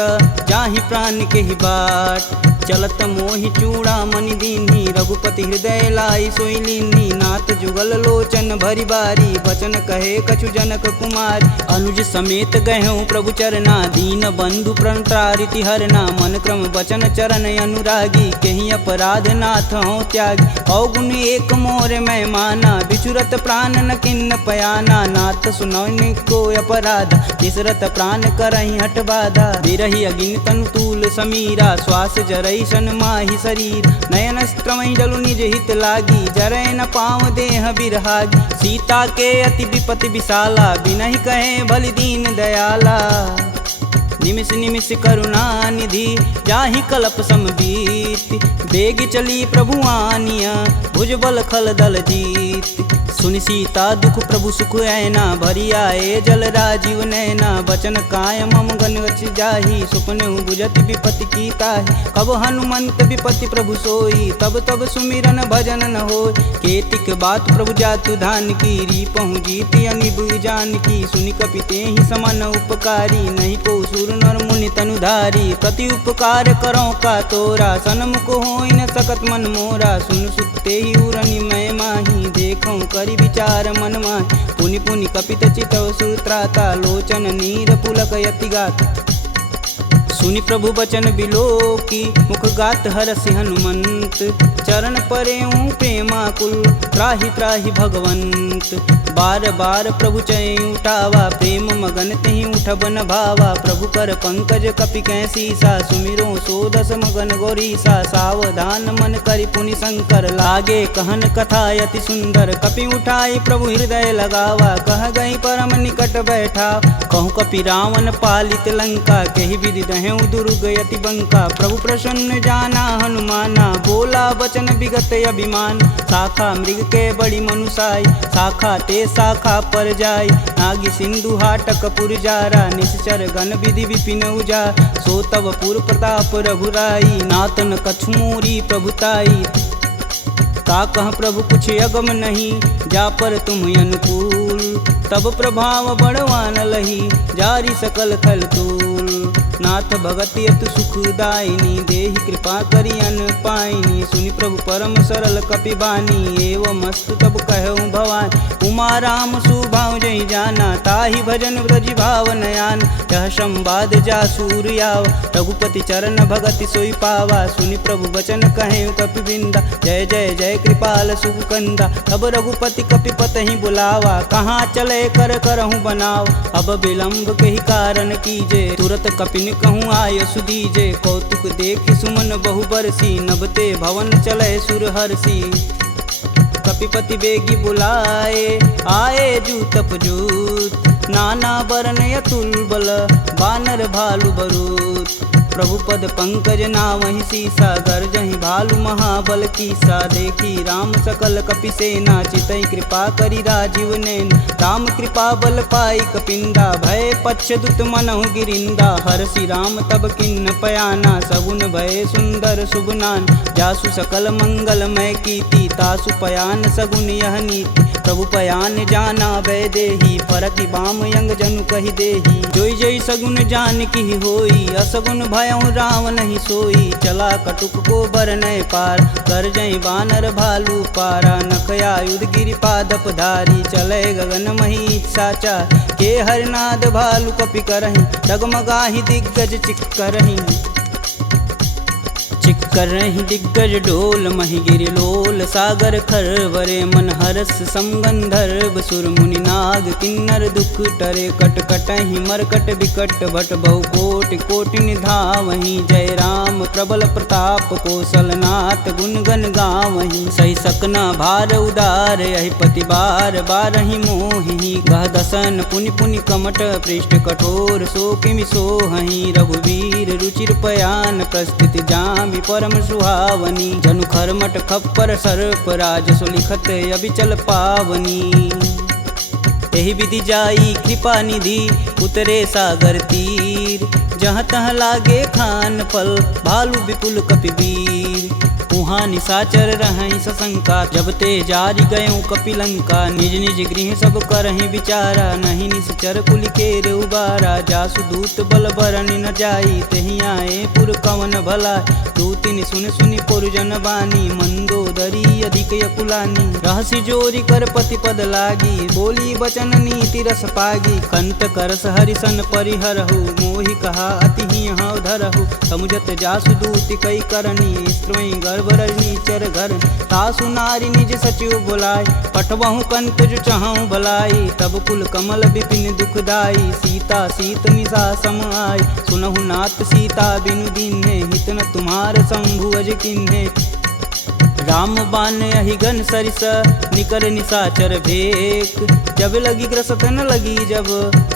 जाहि प्राण के ही बाट। चलत मोहि चूड़ा मनि दीन्ही रघुपति हृदय लाई सोई लीन्ही। नाथ जुगल लोचन भरी बारी बचन कहे कछु जनक कुमार। अनुज समेत गहूँ प्रभु चरना दीन बंधु प्रणतारिति हरना। मन क्रम बचन चरण अनुरागी कहीं अपराध नाथ हो त्यागी। अवगुण एक मोर मैं माना बिचुरत प्राण न किन्न पयाना। नाथ सुनौनि को अपराध निसरत प्राण करहि हठ बाधा। बिरहि अगिन तनु तूल समीरा श्वास जरई सन माहि शरीर। नयन स्त्रमहि जलु निज हित लागी जरै न पाँव देह बिरहागी। सीता के अति विपति विशाला बिनहि कहे बलि दीन दयाला। निमिष निमिष करुणा निधि जाहि कलप समबीत। बेग चली प्रभु आनिया भुजबल खल दल जीत। सुनि सीता दुख प्रभु सुख ऐना भरी आए जल राजीव नैना। बचन काय मम गन गच जाहि सुपने बुझत विपति की ताहि। कब हनुमंत विपति प्रभु सोई तब तब सुमिरन भजन न होय। केतिक बात प्रभु जातु धान की रीपहु जीति अनिब जान की। सुनि कपि तेहि समन उपकारी नहीं को सुर नर मुनि तनुधारी। प्रति उपकार करो का तोरा सनमुख होई न सकत मन मोरा। सुन सुते ही उरनि मैं माही देखऊँ करि विचार मन माहि। पुनि पुनि कपित चितव सुत्राता लोचन नीर पुलक यति गाता। सुनि प्रभु बचन बिलोकी मुख गात हरसि हनुमंत। चरण परेऊँ प्रेमाकुल त्राहि त्राहि भगवंत। बार बार प्रभु चै उठावा प्रेम मगन तेहि उठब न भावा। प्रभु कर पंकज कपि कैसीसा सुमिरो सोदस मगन गौरीसा। सावधान मन करि पुनि शंकर लागे कहन कथा अति सुंदर। कपि उठाई प्रभु हृदय लगावा कह गई परम निकट बैठा। कहूँ कपि रावण पालित लंका केहि विधि दहें दुर्ग यति बंका। प्रभु प्रसन्न जाना हनुमाना बोला वचन विगत अभिमान। शाखा मृग के बड़ी मनुसाई शाखा ते शाखा पर जाई। नागी सिंधु हाटक पुर जारा निश्चर गण विधि विपिन उजा। सो तब पुर प्रताप रघुराई नातन कछुमूरी प्रभुताई। का कह प्रभु कुछ अगम नहीं जा पर तुम अनुकूल। तब प्रभाव बड़वान लही जारी सकल खल तूल। नाथ भगति अतु सुखदायिनी देहि कृपा करि अन पाइनी। सुनि प्रभु परम सरल कपि बानी एवं मस्तु तब कहऊँ भवानी। उमा राम सुभाव जहि जाना ताहि भजन ब्रज भाव नयान। यह संवाद जा सूर्याव रघुपति चरण भगति सोई पावा। सुनि प्रभु वचन कहें कपि बिंदा जय जय जय कृपाल सुख कंदा। अब रघुपति कपि पतहि बुलावा कहाँ चले कर करहूँ बनाव। अब विलंब के ही कारण कीजे तुरत कपिन कहूँ आय सुदीजे। कौतुक देख सुमन बहु बरसी नभते भवन चले सुर हर्षि। कपिपति बेगी बुलाए आए जूतप जूत। नाना वर्ण अतुल बल बानर भालु बरूत। प्रभु पद पंकज नावहि सीसा गर्जहि भालु महाबल कीसा। देखी राम सकल कपि सेना चितई कृपा करि राजीव नैन। राम कृपा बल पाई कपिंदा भय पश्चदुत मनहु गिरिंदा। हरसि राम तब किन्न पयाना सगुन भय सुंदर शुभनान। जासु सकल मंगलमय कीर्ति तासु पयान सगुन यह नीति। प्रभु पयान जाना भय देही फरकि बाम यंग जनु कहि देही। जोई जोई सगुन जान की होई असगुन भयउ राम नहीं सोई। चला कटुक को बरनय पार कर जई बानर भालू पारा। नखया युध गिरि पादप धारी चले गगन मही साचा। के हरनाद भालू कपि करहि डगमगाहि दिग्गज चिक्करहि। चिक कर रही दिग्गज डोल महिगिरि लोल सागर खरवरे मन हरस समगंधर्व सुर मुनि नाग किन्नर दुख टरे कट कटहि मरकट विकट भट बहु कोटि कोटि निधावहि जय राम प्रबल प्रताप कौशलनाथ गुण गण गावहि सही सकना भार उदार यही पति बार बारहि मोहि गह दसन पुनि पुनि कमट पृष्ठ कठोर सो किमि सोहहि रघुवीर रुचिर पयान प्रस्थिति जामि परम सुहावनी जनु खरमट खप्पर सर्प राजसु लिखत अबिचल पावनी एहि विधि जाई कृपा निधि उतरे सागर तीर जहाँ तहाँ लागे खान फल भालू विपुल कपिवीर उहाँ निशाचर रहहि सशंका जब ते जारि गयों कपिलंका निज निज गृह सब करहि विचारा नहीं निश्चर कुलिकेर उबारा जासु दूत बल बरनि न जाई तेहि आए पुर कवन भला दूतिन सुन सुनि पुरजन बानी मंदोदरी अधिक यकुलानी रहसि जोरी कर पति पद लागी बोली बचन नीति रस पागी कंत करस हरिसन परिहरहु मोहि कहा अति ही हव धरहु समुझत जासु दूति कई करनी स्त्रवई गर्भ रजनी चर घर तासु नारी निज सचिव बुलाय पठबहु कंत जो चाहूं भलाई तब कुल कमल विपिन दुखदाई सीता सीत निशा सम आय सुनहु नाथ सीता बिनु दीन्हे हित न तुम्हार शंभु अज किन्हे राम बान अहिगन सरिस निकर निशाचर भेक जब लगी ग्रसत न लगी जब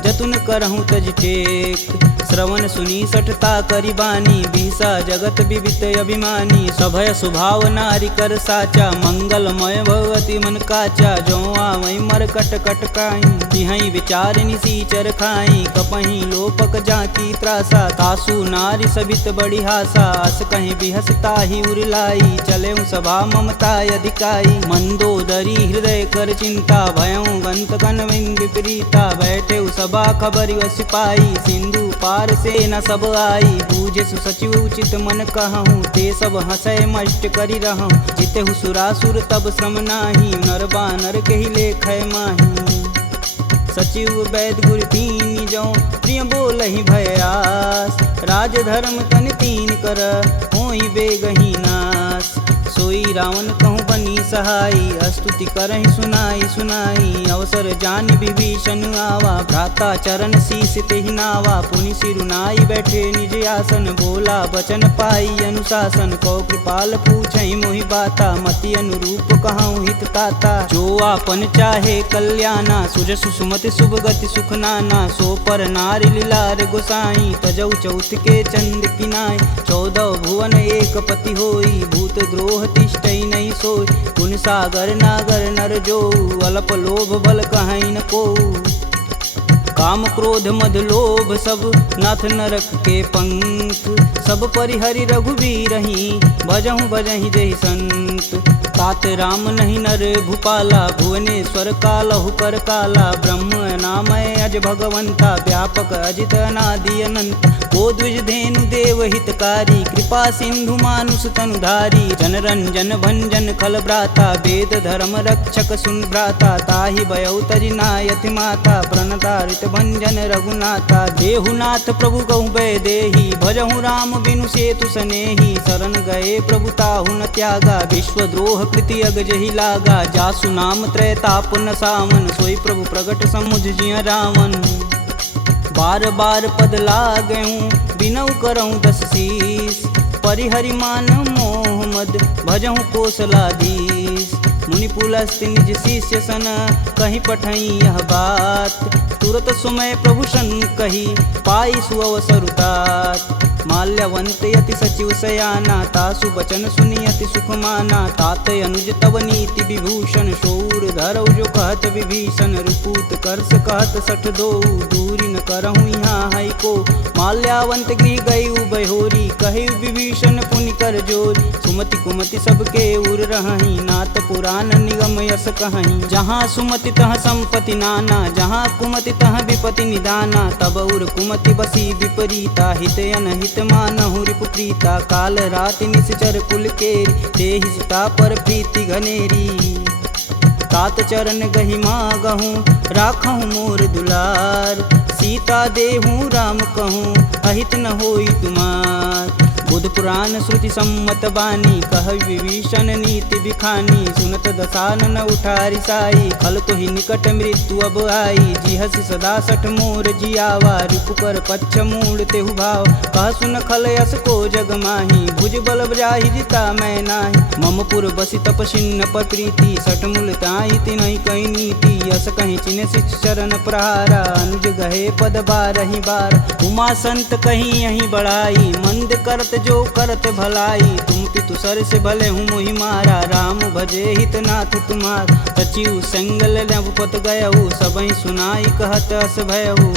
जतुन करहूँ तज टेक श्रवण सुनी सठता करी बानी बिहसा जगत विवित अभिमानी सभय स्वभाव नारी कर साचा मंगलमय भगवती मन काचा जो आवई मर कट कट काई तिहई विचार निसीचर खाई कपही लोपक जाकी त्रासा तासु नारी सबित बड़ी हासा अस कहीं बिहसता ही उरलाई चले सभा ममता अधिकाई मंदोदरी हृदय कर चिंता भयं गंत कनविंद विपरीता बैठे सभा खबर सिपाही सिंधु पार से न सब आई बूझे सचिव उचित मन कहूँ ते सब हंसय मष्ट करी रहूँ जिते सुरासुर तब श्रम नाही नर बानर के ही लेख माही सचिव वैद गुर तीन जो प्रिय बोल ही भयास राज धर्म तन तीन कर होई बेगही नास सोई रावण कहूँ बनी सहाई स्तुति करहि सुनाई सुनाई अवसर जान विभीषण आवा भ्राता चरण शीस तेहि नावा पुनि सिरुनाई बैठे निज आसन बोला बचन पाई अनुशासन कौ कृपाल पूछहि मोहि बाता मति अनुरूप कहूँ हित ताता जो आपन चाहे कल्याणा सुजसु सुमति शुभ गति सुख नाना सो पर नारी लीलार गोसाई तजौ चौथ के चंद किनाय 14 भुवन एक पति होई भूत द्रोह तिष्ठई नहीं सोई गुण सागर नागर नर जो अल्प लोभ बल कहीं न को काम क्रोध मद लोभ सब नाथ नरक के पंख सब परिहरि रघुवीरहि भजहु भजहि जहि संत तात राम नहीं नर भूपाला भुवनेश्वर कालहु कर काला ब्रह्म नामय अज भगवंता व्यापक अजित अनादि अनंत को द्विज धेनु देव हितकारी कृपा सिंधु मानुष तनुधारी जन रंजन भंजन खल भ्राता वेद धर्म रक्षक सुन भ्राता ताहि भयउ तजि नायति माता प्रणतारित भंजन रघुनाथा देहुनाथ प्रभु कहु भय देहि भजहु राम बिनु सेतु सनेहि शरण गए प्रभु ताहु न त्यागा विश्वद्रोह कृति अगजहि लागा जासु नाम त्रैताप न सावन सोई प्रभु प्रगट समुझ जिय रावण बार बार पद लागऊं बिनऊ करऊं 10 शीस परिहरि मान मोह मद भजहु कौशलाधीश मुनि पुलस्त निज शिष्य सन कहीं पठई यह बात तुरत सुमय प्रभु सन कही पाई सुअवसरुतात माल्यवंत यति सचिव सयाना तासु बचन सुनियति सुख माना तात अनुज तव नीति विभूषण शौर धरौ जो कहत विभीषण रुपूत करस कहत सठ दो दूरी न करहूँ यहाँ है को माल्यावंत गृह गई बहोरी कहे विभीषण पुनि कर जोरी सुमति कुमति सबके उर रही नाथ पुराण निगम यस कहीं जहाँ सुमति तह संपत्ति नाना जहाँ कुमति तह विपति निदाना तब उर कुमति बसी विपरीता हित अनहित मानहु रिपुप्रीता काल राति निश्चर कुल केरी देहि सीता पर प्रीति घनेरी तात चरण गहि मागहूँ राखहूँ मोर दुलार सीता देहूँ राम कहूँ अहित न होई तुमार बुध पुराण श्रुति सम्मत बानी, कह विभीषण नीति बिखानी। सुनत दसानन उठारी साई, खल तो ही निकट मृत्यु अब आई। जिहसि सदा सठ मोर जियावा, रिपुकर पच्छ मूड तेहु भाव। कह सुन खल यस को जग माही, भुज बल जाहि जिता मैं नाही। मम पुर बसि तपसिन्न पर प्रीति, सठ मूल ताहि तिनहि कही नीति। यस कहीं चिन्ह शिष चरण प्रहारा, अनुज गहे पद बारहि बार। उमा संत कहीं यहीं बढ़ाई, मंद करत जो करत भलाई। तुम पितु सर से भले हूँ मोहि मारा, राम भजे हित नाथ तुम्हार। सचिव संगल नवपत गयहु, सबहि सुनाई कहत अस भयहु।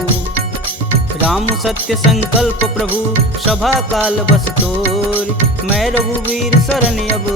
राम सत्य संकल्प प्रभु, सभा काल बस तोरि। मैं रघुवीर शरण अब,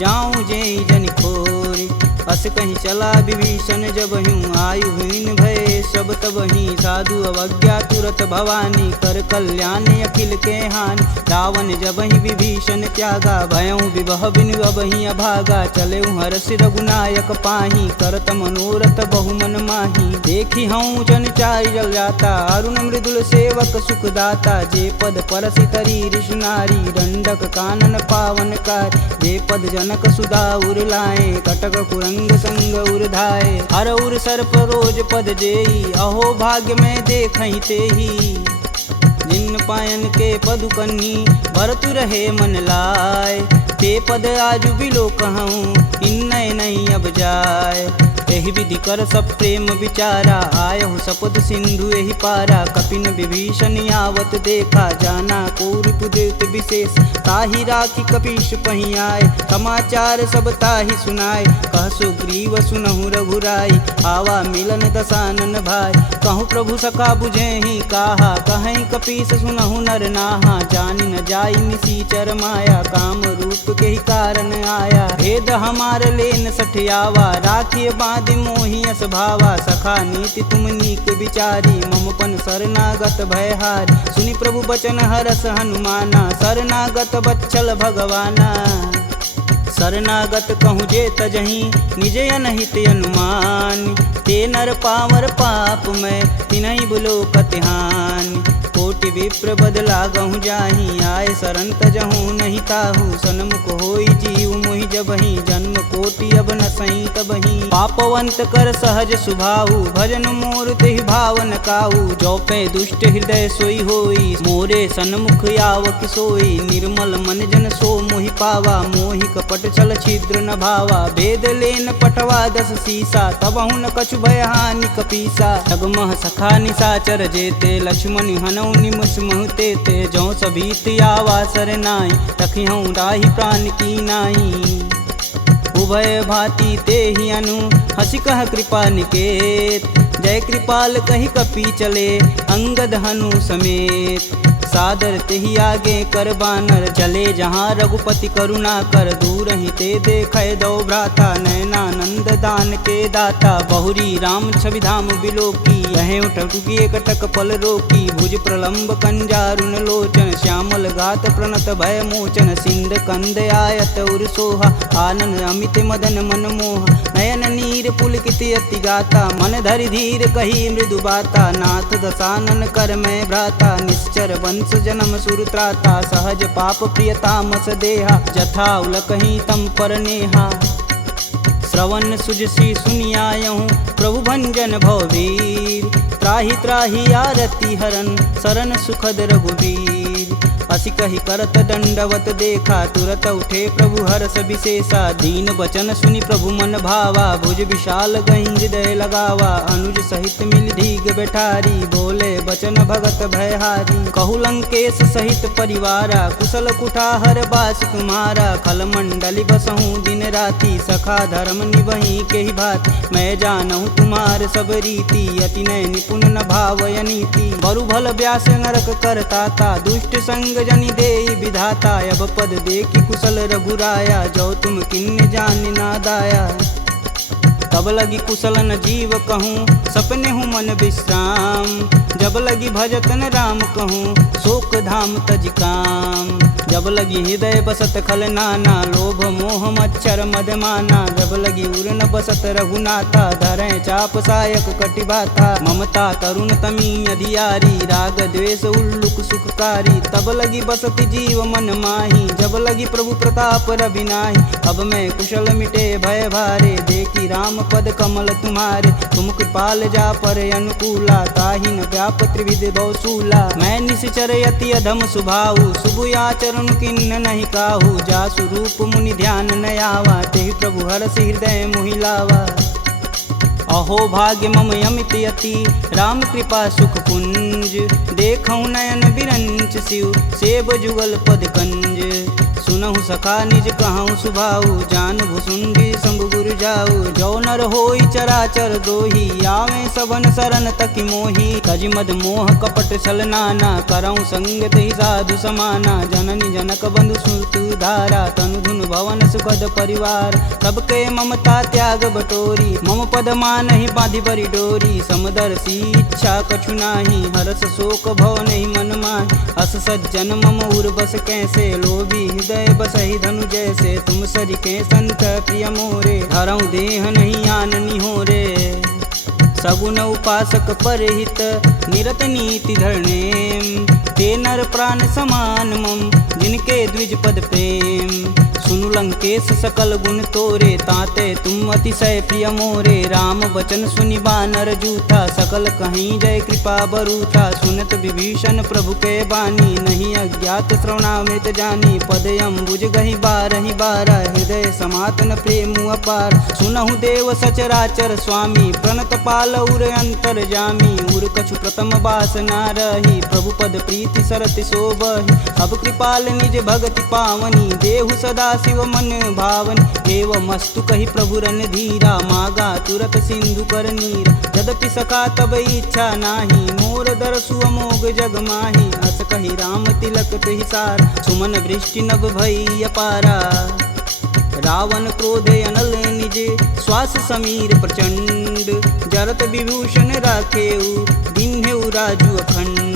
जाऊं जेहि जन खोरि। अस कहीं चला विभीषण जब हूँ, आयुहीन भय सब तब ही। साधु अवज्ञा तुरत भवानी, कर कल्याण अखिल के हानि। रावण जब ही विभीषण त्यागा, भयऊँ विवह बिनु अब ही अभागा। चले हरष रघुनायक पाही, करत मनोरथ बहुमन माही। देखी हूँ जन चारि जल जाता, अरुण मृदुल सेवक सुखदाता। जे पद परसि तरी ऋषि नारी, दंडक कानन पावन कार। जे पद जनक सुधा उर लाए, कटक कुरंग संग उर धाये। हर उर सर्प रोज पद जेई, अहो भाग्य में देखहि तेहि। जिन पायन के पदु कन्ही, भरतु रहे मन लाय। ते पद आजु बिलो कहूँ, इन्नय नहीं अब जाय। एहि विधि कर सब प्रेम विचारा, आयहु सपद सिंधु एहि पारा। कपिन विभीषण आवत देखा, जाना कौरव देत विशेष। ताहि राखी कपीश पही आए, समाचार सब ताहि सुनाए। कह सुग्रीव सुनहु रघुराई, आवा मिलन दसानन भाई। कहूँ प्रभु सखा बुझेहि काहा, कहीं कपीस सुनहु नर नाहा। जानि न जाई निसीचर माया, काम रूप के ही कारण आया। भेद हमार लेन सठियावा, राखिय बांधि मोहि अस भावा। सखा नीति तुम नीक विचारी, ममपन शरणागत भयहार। सुनि प्रभु बचन हरस हनुमाना, शरणागत बच्चल भगवाना। शरणागत कहूँ जे तजहि, निज अनहित अनुमान। ते नर पावर पाप में, तिन्हि बुलोकत हानि। कोटि विप्र बदला गहूँ जाहि, आए शरण तजहूँ नहीं ताहू। सन्मुख होई जीव मोहि जबहि, जन्म कोटि अब न सही तबहि। पापवंत कर सहज सुभाऊ, भजन मोर तेहि भावन काऊ। जो पे दुष्ट हृदय सोई होई, मोरे सन्मुख आव किसोई। निर्मल मन जन सो मोहि पावा, मोहि कपट छल छिद्र न भावा। भेद लेन पटवा दस सीसा, तबहु न कछु भय हानि कपीसा। जगमह सखा निशाचर जेते, लक्ष्मण हनौ निमस महते ते। जौ सभीत आवा सरनाई, तखिहूँ राहि प्राण की नाई। उभय भांति ते ही अनु, हंसी कह कृपा निकेत। जय कृपाल कही कपी चले, अंगद हनु समेत। सादर तेहि आगे कर बानर, चले जहाँ रघुपति करुणा कर। दूर ही ते देखे दो भ्राता, नयनानंद दान के दाता। बहुरी राम छवि धाम बिलोकी, यह उठुकी कटक पल रोकी। भुज प्रलंब कंजारुन लोचन, श्यामल गात प्रणत भय मोचन। सिंध कंद आयत उर सोहा, आनन अमित मदन मन मोह। नयन नीर पुलकित अति गाता, मन धरि धीर कही मृदु बाता। नाथ दसानन कर मैं भ्राता, निश्चर वंश जन्म सुर त्राता। सहज पाप प्रियतामस देहा, जथा उलकहि तम पर नेहा। श्रवण सुजसी सुनियायहूँ, प्रभु भंजन भववीर। त्राहि त्राहि आरती हरन, शरण सुखद रघुवीर। असी कही करत दंडवत देखा, तुरत उठे प्रभु हर्ष विशेषा। दीन वचन सुनि प्रभु मन भावा, भुज विशाल गहि हृदय लगावा। अनुज सहित मिल धीग बैठारी, बोले बचन भगत भयहारी। कहु लंकेश सहित परिवारा, कुशल कुठाहर बास तुम्हारा। खल मंडली बसहूँ दिन राति, सखा धर्म निवहि के ही भात। मैं जानहूँ तुम्हार सब रीति, अति नय निपुण न भावय नीति। बरु भल व्यास नरक करता था, दुष्ट संग जनि देई विधाता। अब पद देखि कुशल रघुराया, जो तुम किन्ने जान ना दाया। तब लगी कुशल न जीव कहूँ, सपने हूँ मन विश्राम। जब लगी भजतन राम कहूँ, शोक धाम तज काम। जब लगी हृदय बसत खल नाना, लोभ मोह मच्छर मदमाना। जब लगी उर न बसत रघुनाथा, धरें चाप सायक कटिबाथा। ममता तरुण तमी अधियारी, राग द्वेष उल्लुक सुखकारी। तब लगी बसत जीव मन माही, जब लगी प्रभु प्रताप रविनाही। अब मैं कुशल मिटे भय भारे, देखी राम पद कमल तुम्हारे। तुम कृपाल जा पर अनुकूला, ताहि न व्याप त्रिविध बहुसूला। मैं निश्चर यति अधम सुभाऊ, शुभ आचरण किन्न नहीं काहू। जासु रूप मुनि ध्यान न आवा, तेहि प्रभु हरष हृदय मोहि लावा। अहो भाग्य मम यमित यति, राम कृपा सुख कुंज। देखऊँ नयन बिरंच शिव, सेब जुगल पद कंज। सुनहु सखा निज कहूँ सुभाऊ, जान भुसुंडी शंभु गुरु जाऊ। जो नर होई चराचर द्रोही, आवे सबन शरण तकि मोही। तज मद मोह कपट छल नाना, करऊँ संगत ही साधु समाना। जननी जनक बंधु सुत धारा, तनु धुन भवन सुखद परिवार। सबके ममता त्याग बटोरी, मम पद मानहि बांधि बरी डोरी। समदर्शी इच्छा कछु नाही, हरस शोक भव नहीं मन माहि। अस सज्जन मम उर बस कैसे, लोभी हृदय बसहि धनु जैसे। तुम सरिके संत प्रिय मोरे, धरऊँ देह नहीं आननी हो रे। सगुन उपासक परहित, निरत नीति धरनेम। ते नर प्राण समान मम, जिनके द्विज पद प्रेम। सुनु लंकेश सकल गुण तोरे, ताते तुम अतिशय प्रिय मोरे। राम बचन सुनि बानर जूथा, सकल कहीं जय कृपा बरूथा। सुनत विभीषण प्रभु के बानी, नहीं अज्ञात श्रवणामृत जानी। पद अम्बुज गहि बारहि बारा, हृदय समातन प्रेम अपार। सुनहु देव सचराचर स्वामी, प्रणत पाल उर अंतर जामी। उर कछु प्रथम बास ना रही, प्रभु पद प्रीति सरत शोभहि। अब कृपाल निज भगति पावनी, देहु सदा शिव मन भावनी। एवं मस्तु कही प्रभु रन धीरा, मागा तुरत सिंधु कर नीर। यद्यपि सखा तब इच्छा नाही, मोर दरसु अमोघ जग माही। अस कही राम तिलक तुहि सार, सुमन वृष्टि नभ भई अपारा। रावण क्रोधे अनल निज, श्वास समीर प्रचंड। जरत विभूषण राखेऊ, दिन्हेऊ राजु अखंड।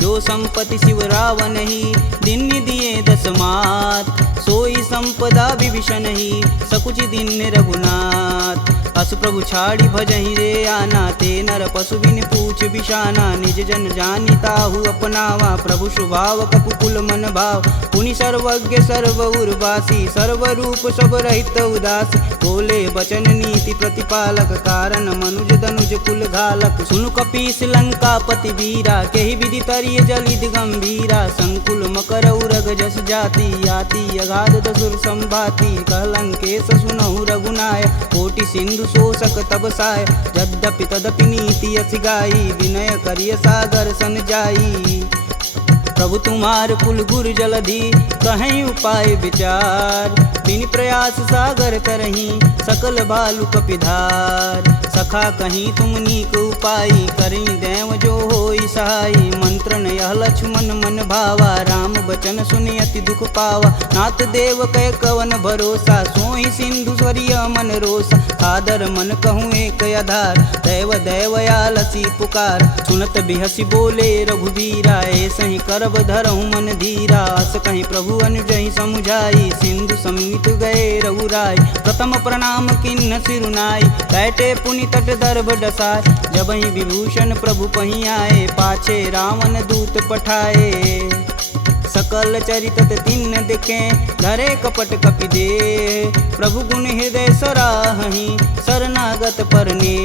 जो संपत्ति शिव रावण ही, दिन दिए दस मात। सोई संपदा विभीषण ही, सकुच दिन रघुनाथ। अस प्रभु छाड़ी भजहि रे आना, ते नर पशु बिन पूछ बिशाना। निज जन जानि ताहु अपनावा, प्रभु स्वभाव कपुकुल मन भाव। पुनि सर्वज्ञ सर्व उर्वासी, सर्वरूप सब रहित उदासी। बोले बचन नीति प्रतिपालक, कारण मनुज धनुज कुल घालक। सुनु कपीस लंकापति वीरा, केहि विधि तरिय जलिद गंभीरा। संकुल मकर उरग जस जाति, याति अगाध दसुर संभाति। कह लंकेश सुनहु रघुनाय, कोटि सिंधु शोषक तब साय। यद्यपि तदपि नीति यस गाई, विनय करिय सागर सन जाई। प्रभु तुम्हार कुल गुर जलधि, कहीं उपाय विचार। बिन प्रयास सागर तरही, सकल बालु कपिधार। सखा कहीं तुम नीक उपाय, करी देव जो होई सहाई। मंत्र न यह लक्ष्मण मन भावा, राम बचन सुनि अति दुख पावा। नाथ देव कह कवन भरोसा, सोई सिंधु स्वरिय मन रोसा। आदर मन कहूँ एक आधार, दैव दैवयालसी पुकार। सुनत बिहसी बोले रघुबीरा, ऐसे ही करब धरहु मन धीरा। अस कहीं प्रभु अनुजहि समुझाई, सिंधु समीत गए रघुराय। प्रथम प्रणाम किन्न सिरुनाई, बैठे पुनि तट दर्भ डसाय। जब ही विभूषण प्रभु पही आए, पाछे रावण दूत पठाए। सकल चरितत तिन्न दिखे, धरे कपट कपि दे। प्रभु गुण हृदय सराहहि, शरणागत परने।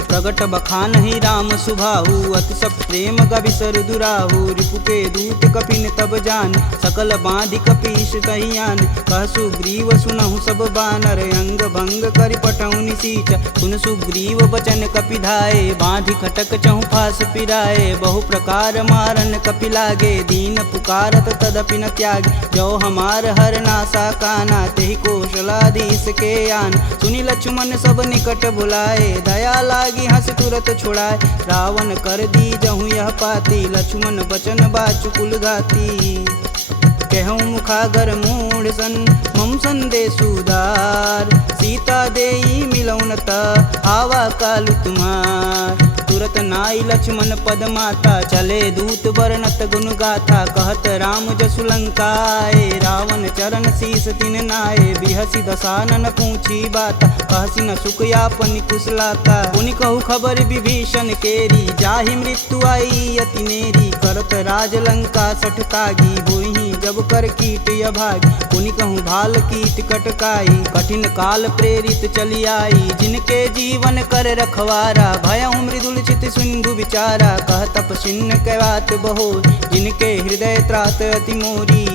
प्रगट बखानहि राम सुभाहु, अति सब प्रेम गविसर दुराहु। रिपु के दूत कपिन तब जान, सकल बांधि कपीश तहियान। कह सुग्रीव सुनहु सब बानर, अंग भंग करि पठौनि निसीच। सुन सुग्रीव बचन कपि धाये, बांधि खटक चहु फास पिराए। बहु प्रकार मारन कपि लागे, दीन पुकारत तदपि न त्यागे। जो हमार हर नासा काना, तेहि कौशलाधीश के आन। सुनि लक्ष्मण सब निकट बुलाए, दया लागी हंस तुरत छुड़ाए। रावण कर दी जहु यह पाती, लक्ष्मण बचन बाचु कुल घाती। कहूँ मुखागर मूढ़ सन, मम संदेश उदार। सीता देई मिलौन त, आवा कालु तुम्हार। तुरत नाई लक्ष्मण पद माता, चले दूत बरनत गुण गाथा। कहत राम जसु लंकाए, रावण चरण शीस तिन नाए। बिहसी दसानन पूछी बात, कहसी न सुख यापन कुशलाता। पुनि कहु खबर विभीषण केरी, जाहि मृत्यु आई अति नेरी। करत राज लंका सठ तागी, होई जब कर कीट अभागी। पुनि कहूँ भाल कीट कटकाई, कठिन काल प्रेरित चली आई। जिनके जीवन कर रखवारा, भयउ मृदुल चित सिंधु विचारा। कह तपसिन्न कै बात बहो, जिनके हृदय त्रात अति मोरी।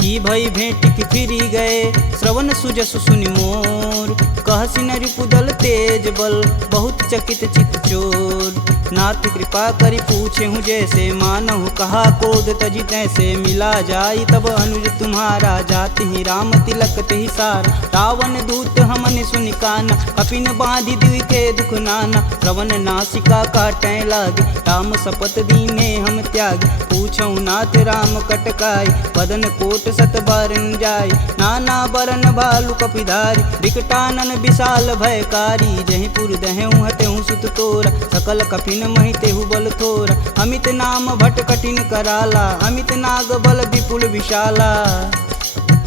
की भई भेंट की फिरी गए, श्रवण सुजस सुनि मोर। कहसी न रिपुदल तेज बल, बहुत चकित चित चोर। नाथ कृपा करि पूछे हूँ जैसे, मानहु कहा क्रोध तजि तैसे। मिला जाई तब अनुज तुम्हारा, जाति ही राम तिलक तेहि सार। रावण दूत हमन सुनि काना, कपिन बांधि दिवि के दुख नाना। श्रवण नासिका काटै लागे, राम शपथ दीने हम त्यागे। पूछौ नाथ राम कटकाई, बदन कोट सत बारन जाय। नाना बरन भालु कपिधारी, विकटानन विशाल भयकारी। जहीं पुर दहेउ हतेउ सुत तोरा, सकल कपिन महि तेहु बल थोरा। अमित नाम भट कठिन कराला, अमित नाग बल विपुल विशाला।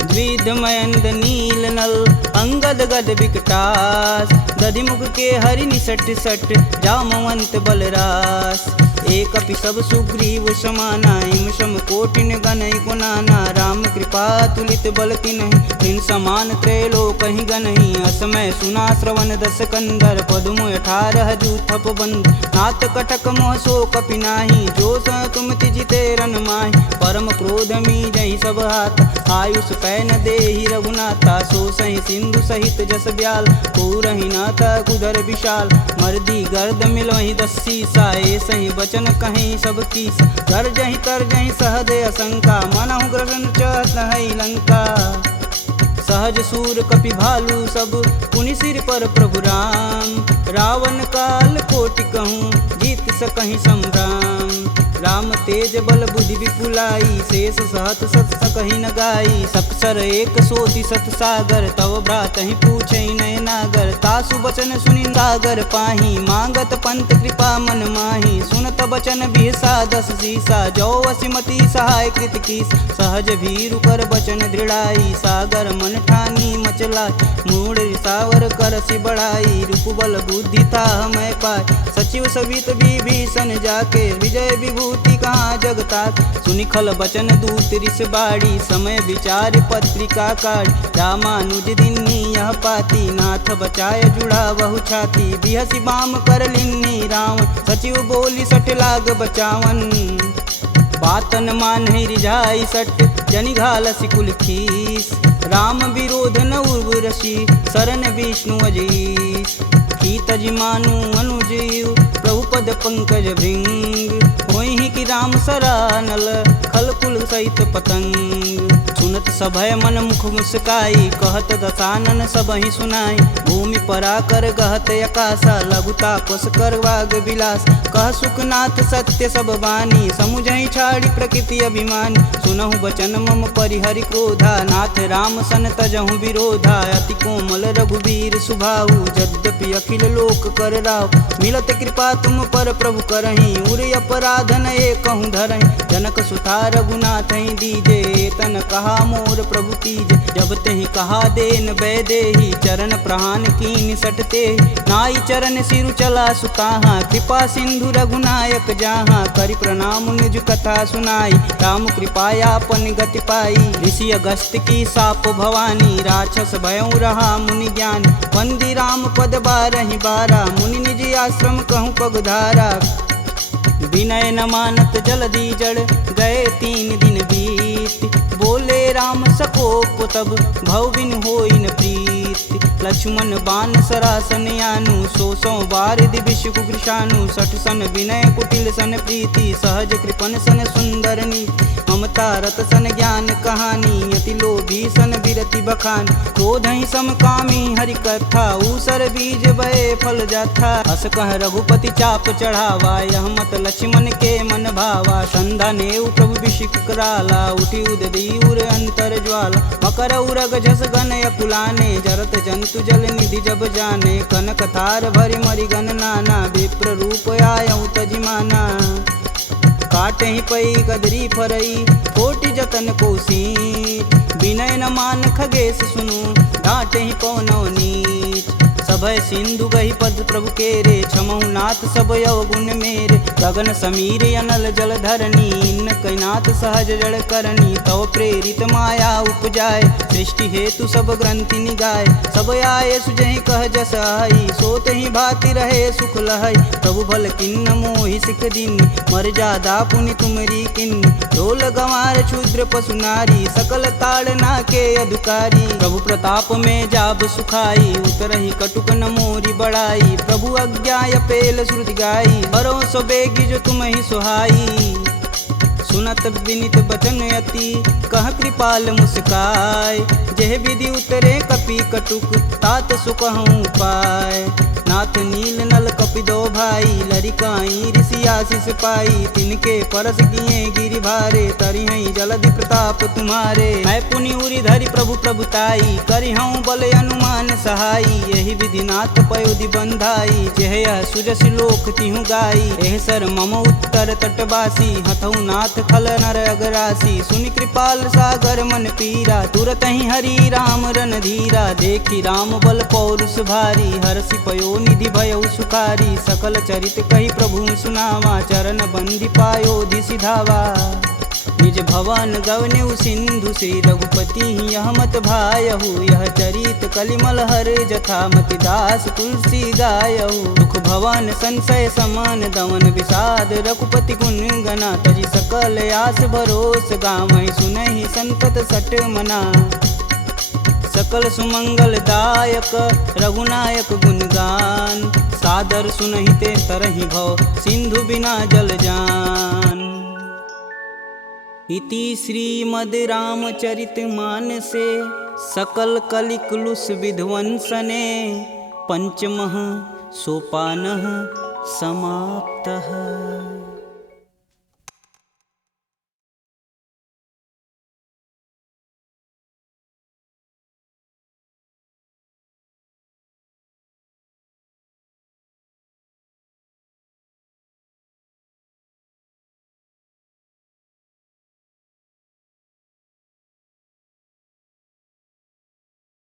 द्विध मयंद नील नल, अंगद गद विकटास। दधिमुख के हरि निसट सट, जामवंत बलरास। एक अपि सब सुग्रीव समाना, इम सम कोटिन गनहि गुनाना। राम कृपा तुलित बल तिन्हि, तिन समान त्रैलोकहि गनहि। असमय सुना श्रवण दस कंदर, पदुम 18 जूथप बंद। नाथ कटक मोह सो कपि नाही, जो स तुम तिजिते रन माहि। परम क्रोध मीजहि सब हाथ, आयुष पै न देहि रघुनाथा। सो सहि सिंधु सहित जस ब्याल, पूरहि नाथा कुधर विशाल। मर्दी गर्द मिलहि 10 सीसा, सही बचन कहीं सब कीस। गर्जहि तरजहि सहदे असंका, मनहु ग्रसन चहत है लंका। सहज सूर कपि भालू सब, पुनि सिर पर प्रभु राम। रावण काल कोटि कहूँ, जीत सकहि संग्राम। राम तेज बल बुद्धि विपुलाई, शेष सहत सत सकहि न गाई। सकसर एक सोति सत सागर, तव भ्रातहि पूछै नय नागर। तासु बचन सुनि सागर पाही, मांगत पंत कृपा मन माही। सुनत बचन बिहसा 10 सीसा, जो वसिमति सहाय कृत कीस। सहज भीरु कर बचन दृढ़ाई, सागर मन ठानी मचला। मूढ़ रिसावर करसि बढ़ाई, रूप बल बुद्धि था मैं पाय। सचिव सवित विभीषण जाके, विजय विभूति कहाँ जगता। सुनि खल बचन दूत रिस बाड़ी, समय विचार पत्रिका काढ़। रामानुज दिन्नी यह पाती, नाथ बचाय जुड़ा बहु छाती। बिहसी बाम कर लिन्नी रावण, सचिव बोली सठ लाग बचावन। बातन मानहि रिझाई सट, जनि घालसि कुल खीस। राम विरोध न उर्वरसी, शरण विष्णु अजीस। की तजि मानु अनुजीव, प्रभु पद पंकज भृंग। होहि कि राम सरानल, खल कुल सहित पतंग। सुनत सभय मन मुख मुस्काई, कहत दसानन सबहि सुनाई। भूमि परा कर गहत आकाशा, लघुता पस कर वाग विलास। कह सुखनाथ सत्य सब बानी, समुझहि छाड़ी प्रकृति अभिमानी। सुनहु बचन मम परिहरि क्रोधा, नाथ राम सन तजहु विरोधा। अति कोमल रघुवीर सुभाऊ, यद्यपि अखिल लोक कर राव। मिलत कृपा तुम पर प्रभु करहि, उर अपराध न एकहु धरहि। जनक सुता रघुनाथ दीजे, तन कहा मोर प्रभु तीजे। जब तेहि कहा देन बैदेही, चरण प्रहान कीन सटते। नाई चरण सिरु चला सुताहा, कृपा सिंधु रघुनायक जहाँ। करि प्रणाम निज कथा सुनाई, राम कृपायापन गति पाई। ऋषि अगस्त की साप भवानी, राक्षस भयउ रहा मुनि ज्ञानी। वंदी राम पद 12 बारा, मुनि निज आश्रम कहूँ पगधारा। विनय न मानत जलधि जड़, गए 3 दिन बीत। बोले राम सकोप तब, भव बिन होई न प्रीत। लक्ष्मण बान सरासन यानु, 100 बार दिविश कुकृशानु। 60 सन विनय कुटिल सन प्रीति, सहज कृपन सन सुंदर नीति। ममता रत सन ज्ञान कहानी, अति लोभी सन विरति बखान। क्रोधहि समकामी हरि कथा, ऊसर बीज बए फल जाथा। अस कह रघुपति चाप चढ़ावा, यह मत लक्ष्मण के मन भावा। संधा नेउ प्रभु बिषिक कराला, उठी उददी उर अंतर ज्वाला। मकर उरग जस गन अकुलाने, जरत जंतु जल निधि जब जाने, कनक तार भरि मरिगन नाना, विप्र रूप आयऊ तजिमाना। काटे ही पई गदरी फरई, कोटि जतन कोसी, विनय न मान खगेश सुनु, डांटे ही पवनौ नीच। सभय सिंधु गही पद प्रभु केरे, छमहु नाथ सब अवगुण मेरे। गगन समीर अनल जल धरनी, इन कैनाथ सहज जड़ करनी। तव प्रेरित माया उपजाय, सृष्टि हेतु सब ग्रंथि निगाय। सब आये सुजहि कह जस आई, सोत ही भाति रहे सुख लहै। प्रभु भल किन्न मोहि सिख दीनी, मर्यादा पुनि तुमरी किन्नी। ढोल गंवार क्षुद्र पशु नारी, सकल ताड़ना के अधिकारी। प्रभु प्रताप में जाब सुखाई, उतरहि कटुक न मोरी बड़ाई। प्रभु अज्ञा पेल श्रुति गाई, बरो सो बेगी जो तुम ही सुहाई। सुनत विनित बचन अति, कह कृपाल मुस्काय। जेह विधि उतरे कपि कटुक, तात सुकहूँ पाय। नाथ नील नल कपि दो भाई, लरिकाई ऋषि आशीष पाई। तिनके परस किए गिरि भारे, तरिहै जलधि प्रताप तुम्हारे। मैं पुनि उरि धरि प्रभु प्रभुताई, करिहऊँ बल अनुमान सहाई। यही विधि नाथ पयोधि बंधाई, जेह यह सुजस लोक तिहु गाई। एह सर मम उत्तर तटवासी, हथऊ नाथ खल नर अगरासी। सुनि कृपाल सागर मन पीरा, तुरत ही हरि राम रन धीरा। देखी राम बल पौरुष भारी, हरषि पयो निधि भयउ सुखारी। सकल चरित कही प्रभु सुनावा, चरण बंदी पायोधि सिधावा। निज भवन गवनेउ सिंधु, श्री रघुपति यह मत भायहु। यह चरित कलिमल हर जथा, मति दास तुलसी गायहु। दुख भवन संशय समान, दमन विषाद रघुपति गुण गना। तजि सकल आस भरोस, गावहि सुनहि संतत सट मना। सकल सुमंगल दायक रघुनायक गुणगान, सादर सुनहि ते तरहि भव, सिंधु बिना जल जान। इति श्रीमद् रामचरित मानसे, सकल कलिकुलुष विध्वंसने। पंचमः सोपानः समाप्तः।